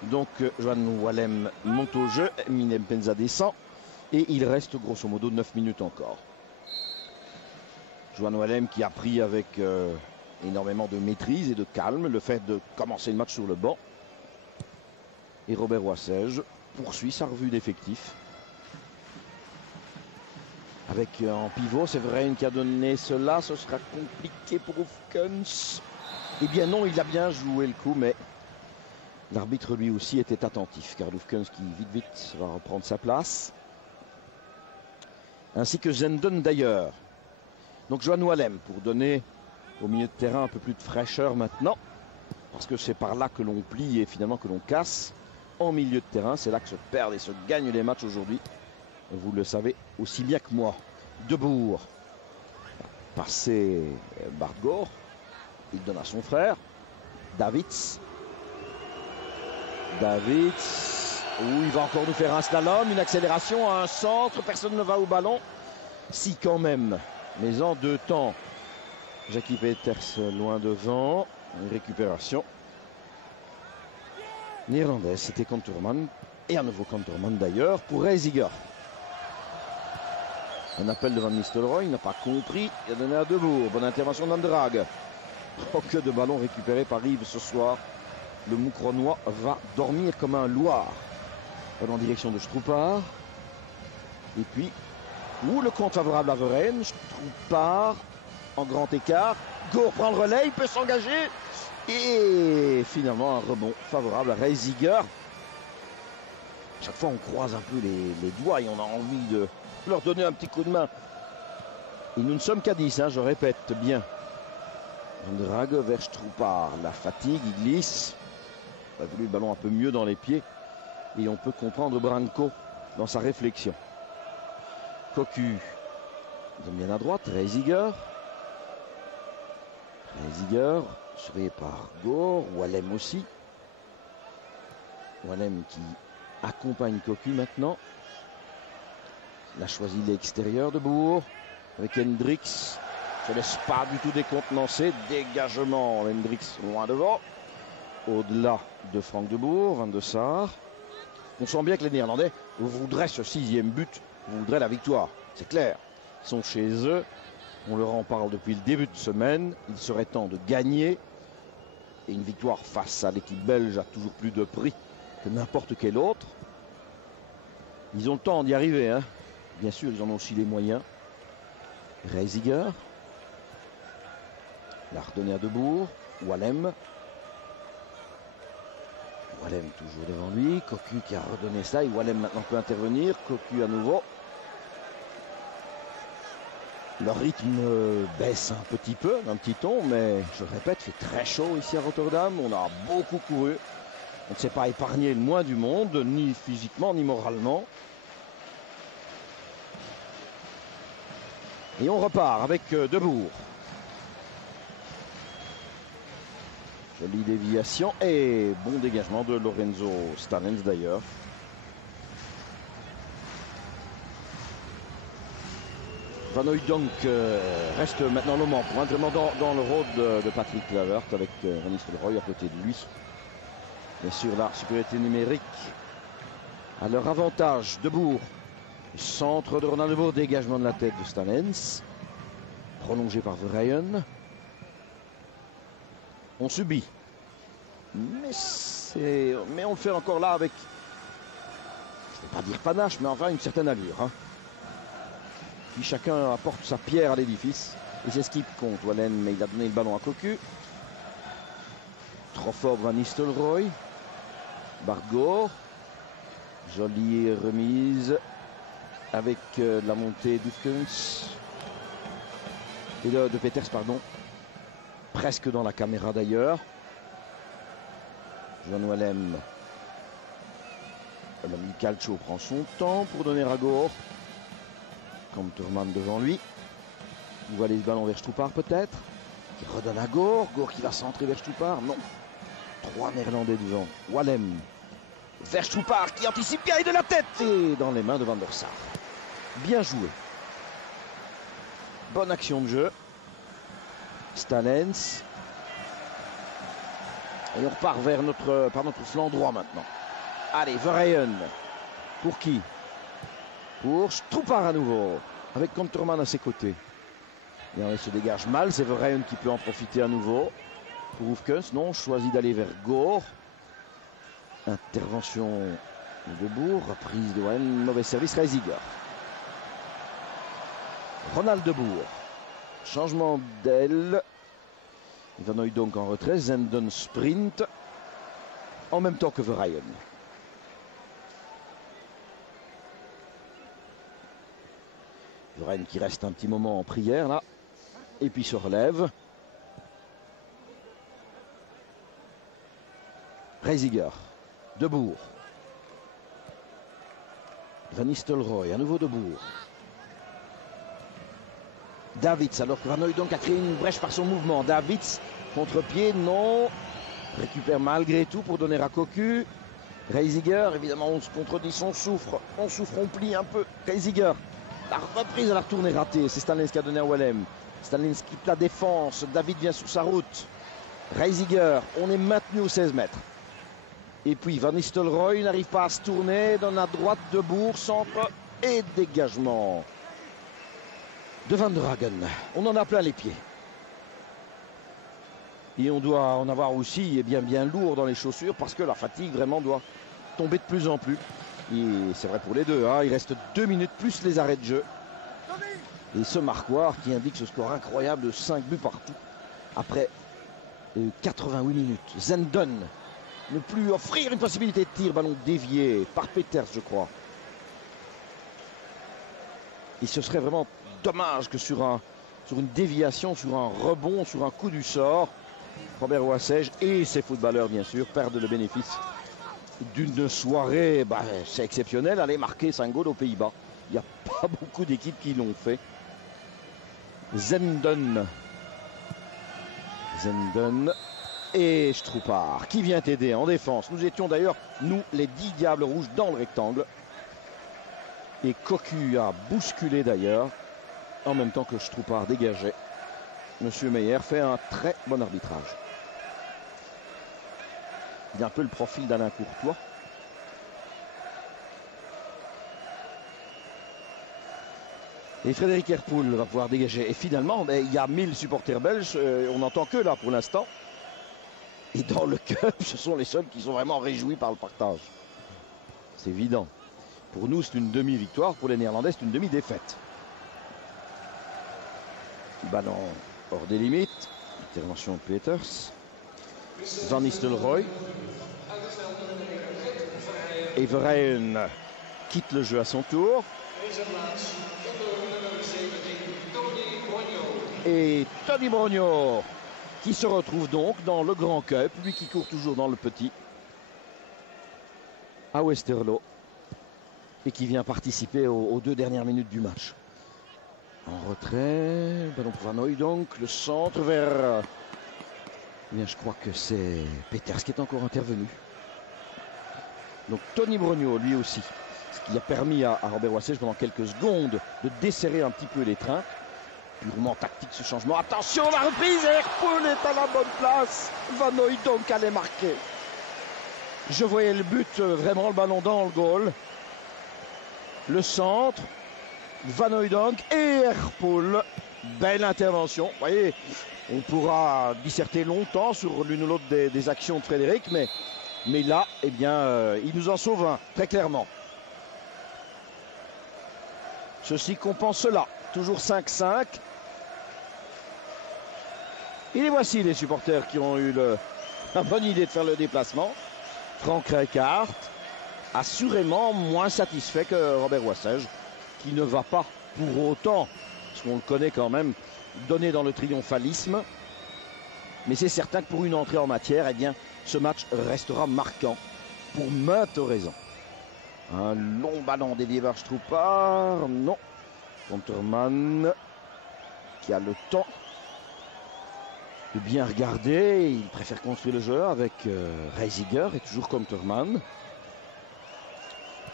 Donc Johan Wallem monte au jeu, Emile Penza descend et il reste grosso modo 9 minutes encore. Johan Wallem qui a pris avec énormément de maîtrise et de calme le fait de commencer le match sur le banc. Et Robert Wassège poursuit sa revue d'effectifs. Avec en pivot, c'est vrai, qui a donné cela, ce sera compliqué pour Hufkens. Eh bien non, il a bien joué le coup, mais l'arbitre lui aussi était attentif, car Hufkens qui vite va reprendre sa place. Ainsi que Zenden d'ailleurs. Donc Johan Wallem pour donner au milieu de terrain un peu plus de fraîcheur maintenant. Parce que c'est par là que l'on plie et finalement que l'on casse. En milieu de terrain, c'est là que se perdent et se gagnent les matchs aujourd'hui. Vous le savez aussi bien que moi. Debourg. Passer Bartegor. Il donne à son frère. Davids. Où il va encore nous faire un slalom, une accélération, un centre. Personne ne va au ballon. Si quand même. Mais en deux temps. Jackie Peters loin devant. Une récupération néerlandaise, c'était Kantoorman. Et à nouveau Kantoorman d'ailleurs pour Reisiger. Un appel de Van Nistelrooy, il n'a pas compris. Il a donné à Debourg. Bonne intervention d'Andrag. Oh, que de ballons récupérés par Yves ce soir. Le Moucronois va dormir comme un Loir. En direction de Stroupar. Et puis, le compte favorable à Verheyen. Stroupar en grand écart. Gour prend le relais, il peut s'engager. Et finalement, un rebond favorable à Reisiger. Chaque fois, on croise un peu les doigts et on a envie de leur donner un petit coup de main. Et nous ne sommes qu'à 10, hein, je répète bien. Andrag vers Stroupar. La fatigue, il glisse. Il a voulu le ballon un peu mieux dans les pieds. Et on peut comprendre Branco dans sa réflexion. Cocu donne bien à droite. Reisiger. Surveillé par Gour. Wallem aussi. Wallem qui accompagne Cocu maintenant. Il a choisi l'extérieur de Bourg. Avec Hendricks. Ne se laisse pas du tout décontenancer. Dégagement. Hendricks loin devant. Au-delà de Frank de Boer, Van de Sar. On sent bien que les Néerlandais voudraient ce 6e but, voudraient la victoire. C'est clair. Ils sont chez eux. On leur en parle depuis le début de semaine. Il serait temps de gagner. Et une victoire face à l'équipe belge a toujours plus de prix que n'importe quel autre. Ils ont le temps d'y arriver. Hein. Bien sûr, ils en ont aussi les moyens. Reisiger. La redonnée à Debourg. Wallem. Wallem toujours devant lui. Cocu qui a redonné ça. Et Wallem maintenant peut intervenir. Cocu à nouveau. Le rythme baisse un petit peu, d'un petit ton, mais je répète, il fait très chaud ici à Rotterdam. On a beaucoup couru. On ne s'est pas épargné le moins du monde, ni physiquement, ni moralement. Et on repart avec Debourg. Jolie déviation et bon dégagement de Lorenzo Stanens d'ailleurs. Van Hooijdonk reste maintenant l'homme en pointe, vraiment dans le rôle de Patrick Kluivert avec Van Nistelrooy à côté de lui. Bien sûr, la supériorité numérique à leur avantage. De Boer, centre de Ronald de Boer, dégagement de la tête de Stanens, prolongé par Verheyen. On subit, mais on le fait encore là avec, je ne vais pas dire panache, mais enfin une certaine allure. Hein. Puis chacun apporte sa pierre à l'édifice. Et c'est ce qui compte. Wallen, mais il a donné le ballon à Cocu. Trop fort Van Nistelrooy. Bargor. Jolie remise avec la montée d'Oefkens. Et de Peters, pardon. Presque dans la caméra d'ailleurs. John Wallem. L'ami Calcio prend son temps pour donner à Gore. Comme Thurman devant lui. Il va aller le ballon vers Stoupard peut-être. Qui redonne à Gore. Gore qui va centrer vers Stoupard. Non. 3 Néerlandais devant. Wallem. Vers Stoupard qui anticipe bien et de la tête. Et dans les mains de Van der Sar. Bien joué. Bonne action de jeu. Stanens. Et on repart vers par notre flanc droit maintenant. Allez, Verheyen. Pour qui? Pour Stoupard à nouveau. Avec Conterman à ses côtés. Et on se dégage mal. C'est Verheyen qui peut en profiter à nouveau. Pour Oefkens, non, choisit d'aller vers Gore. Intervention de Boer. Reprise de Wayne. Mauvais service, Reisiger. Ronald de Boer. Changement d'aile. Van Hooijdonk en retrait. Zenden sprint. En même temps que Verheyen. Verheyen qui reste un petit moment en prière là. Et puis se relève. Reisiger. De Boer. Van Nistelrooy. À nouveau de Boer. Davids, alors que Van Hooijdonk a créé une brèche par son mouvement. Davids, contre-pied, non. Récupère malgré tout pour donner à Cocu. Reisiger, évidemment, on se contredit, on souffre, on plie un peu. Reisiger, la reprise à la retournée ratée. C'est Stanens qui a donné à Wallem. Stanens quitte la défense. David vient sur sa route. Reisiger, on est maintenu aux 16 mètres. Et puis Van Nistelrooy n'arrive pas à se tourner. Donne à droite de Boer, centre et dégagement de Van der Hagen. On en a plein les pieds. Et on doit en avoir aussi bien lourd dans les chaussures parce que la fatigue vraiment doit tomber de plus en plus. Et c'est vrai pour les deux. Hein. Il reste 2 minutes plus les arrêts de jeu. Et ce marquoir qui indique ce score incroyable de 5 buts partout. Après 88 minutes. Zenden ne plus offrir une possibilité de tir. Ballon dévié par Peters, je crois. Et ce serait vraiment dommage que sur une déviation, sur un rebond, sur un coup du sort, Robert Wassège et ses footballeurs, bien sûr, perdent le bénéfice d'une soirée, c'est exceptionnel, aller marquer 5 goals aux Pays-Bas. Il n'y a pas beaucoup d'équipes qui l'ont fait. Zenden et Stoupard qui vient aider en défense. Nous étions d'ailleurs, nous, les 10 Diables Rouges dans le rectangle. Et Cocu a bousculé d'ailleurs, en même temps que Stoupard dégageait. Monsieur Meyer fait un très bon arbitrage. Il a un peu le profil d'Alain Courtois. Et Frédéric Herpoul va pouvoir dégager. Et finalement, il y a 1000 supporters belges. On n'entend que là pour l'instant. Et dans le cup, ce sont les seuls qui sont vraiment réjouis par le partage. C'est évident. Pour nous, c'est une demi-victoire. Pour les Néerlandais, c'est une demi-défaite. Ballon hors des limites. Intervention de Peters. Van Nistelrooy. Et Verheyen quitte le jeu à son tour. Et Tony Brogno qui se retrouve donc dans le grand cup. Lui qui court toujours dans le petit. À Westerlo. Et qui vient participer aux 2 dernières minutes du match. En retrait, ballon pour Van Hooijdonk, le centre vers Eh bien, je crois que c'est Peters qui est encore intervenu. Donc Tony Brognaud, lui aussi. Ce qui a permis à Robert Wassage pendant quelques secondes de desserrer un petit peu les trains. Purement tactique ce changement. Attention, la reprise, Herpoul est à la bonne place. Van Hooijdonk allait marquer. Je voyais le but, vraiment le ballon dans le goal. Le centre, Van Hooijdonk et Herpoul. Belle intervention. Vous voyez, on pourra disserter longtemps sur l'une ou l'autre des actions de Frédéric, mais là, eh bien, il nous en sauve un, très clairement. Ceci compense cela. Toujours 5-5. Et les voici les supporters qui ont eu la bonne idée de faire le déplacement. Frank Rijkaard, assurément moins satisfait que Robert Wassage, qui ne va pas pour autant, parce qu'on le connaît quand même, donner dans le triomphalisme. Mais c'est certain que pour une entrée en matière, eh bien, ce match restera marquant pour maintes raisons. Un long ballon dévié vers Stroupar, non. Konterman qui a le temps de bien regarder. Il préfère construire le jeu avec Reisiger et toujours Konterman.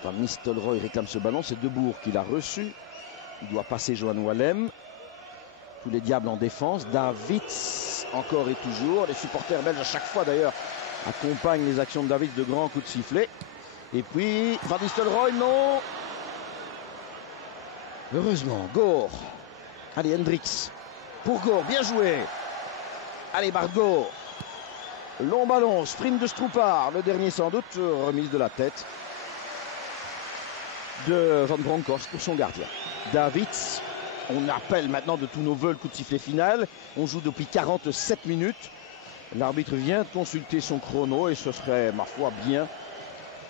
Van Nistelrooy réclame ce ballon. C'est Debourg qui l'a reçu. Il doit passer Johan Wallem. Tous les diables en défense. Davids encore et toujours. Les supporters belges à chaque fois d'ailleurs accompagnent les actions de Davids de grands coups de sifflet. Et puis Van Nistelrooy, non. Heureusement, Gore. Allez, Hendricks. Pour Gore, bien joué. Allez, Bart Gore. Long ballon, sprint de Stroupar. Le dernier sans doute, remise de la tête de Van Bronckhorst pour son gardien. Davids, on appelle maintenant de tous nos voeux le coup de sifflet final. On joue depuis 47 minutes. L'arbitre vient de consulter son chrono et ce serait, ma foi, bien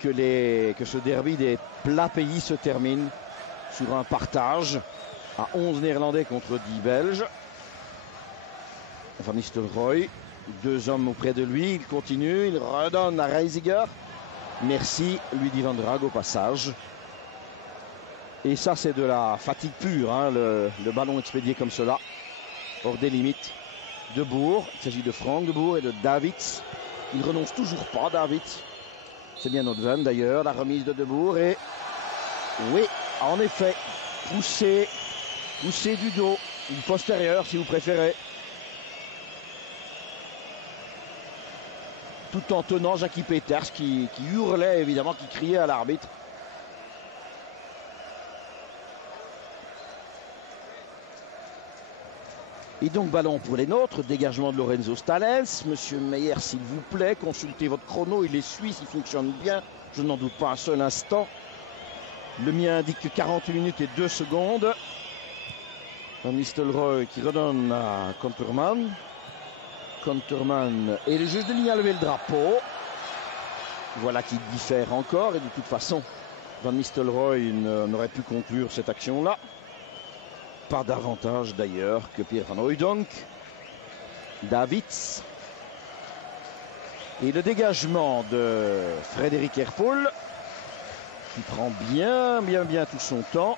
que ce derby des plats pays se termine sur un partage à 11 Néerlandais contre 10 Belges. Van Nistelrooy, deux hommes auprès de lui, il continue, il redonne à Reisiger. Merci, lui dit Van Drag au passage. Et ça, c'est de la fatigue pure, hein, le ballon expédié comme cela, hors des limites. Debourg, il s'agit de Frank Debourg et de Davids. Il renonce toujours pas, Davids. C'est bien notre veine d'ailleurs, la remise de Debourg. Et oui, en effet, poussé du dos, ou postérieur si vous préférez. Tout en tenant Jackie Peters qui hurlait évidemment, qui criait à l'arbitre. Et donc ballon pour les nôtres, dégagement de Lorenzo Stalens. Monsieur Meyer, s'il vous plaît, consultez votre chrono, il est suisse, il fonctionne bien, je n'en doute pas un seul instant. Le mien indique 48 minutes et 2 secondes. Van Nistelrooy qui redonne à Konterman. Konterman et le juge de ligne a levé le drapeau. Voilà qui diffère encore et de toute façon, Van Nistelrooy n'aurait pu conclure cette action-là. Pas davantage d'ailleurs que Pierre Van Hooijdonk. Davids. Et le dégagement de Frédéric Herpoul qui prend bien tout son temps.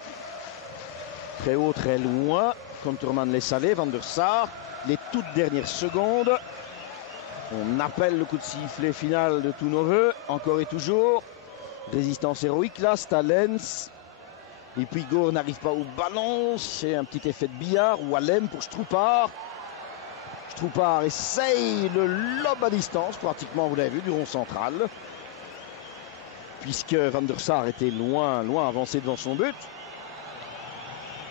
Très haut, très loin. Konterman laisse aller, Van der Sar. Les toutes dernières secondes. On appelle le coup de sifflet final de tous nos voeux. Encore et toujours. Résistance héroïque là, Stalens. Et puis Gore n'arrive pas au ballon. C'est un petit effet de billard. Wallem pour Stroupar. Stroupar essaye le lob à distance. Pratiquement, vous l'avez vu, du rond central. Puisque Van der Sar était loin avancé devant son but.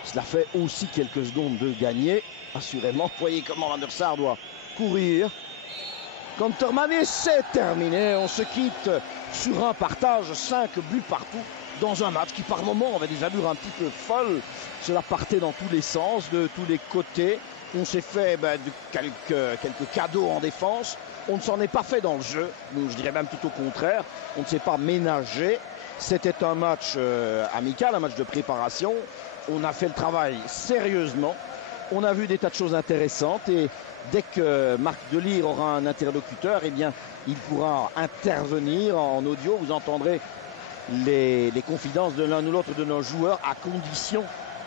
Cela fait aussi quelques secondes de gagner. Assurément, vous voyez comment Van der Sar doit courir. Konterman et c'est terminé. On se quitte sur un partage, 5 buts partout. Dans un match qui par moments avait des allures un petit peu folles. Cela partait dans tous les sens, de tous les côtés. On s'est fait quelques cadeaux en défense. On ne s'en est pas fait dans le jeu. Je dirais même tout au contraire. On ne s'est pas ménagé. C'était un match amical, un match de préparation. On a fait le travail sérieusement. On a vu des tas de choses intéressantes. Et dès que Marc Delire aura un interlocuteur, eh bien, il pourra intervenir en audio. Vous entendrez les confidences de l'un ou l'autre de nos joueurs à condition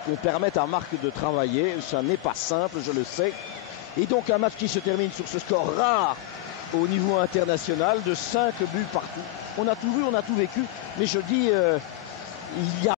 qu'on permette à Marc de travailler. Ça n'est pas simple, je le sais. Et donc un match qui se termine sur ce score rare au niveau international de 5 buts partout. On a tout vu, on a tout vécu, mais je dis, il y a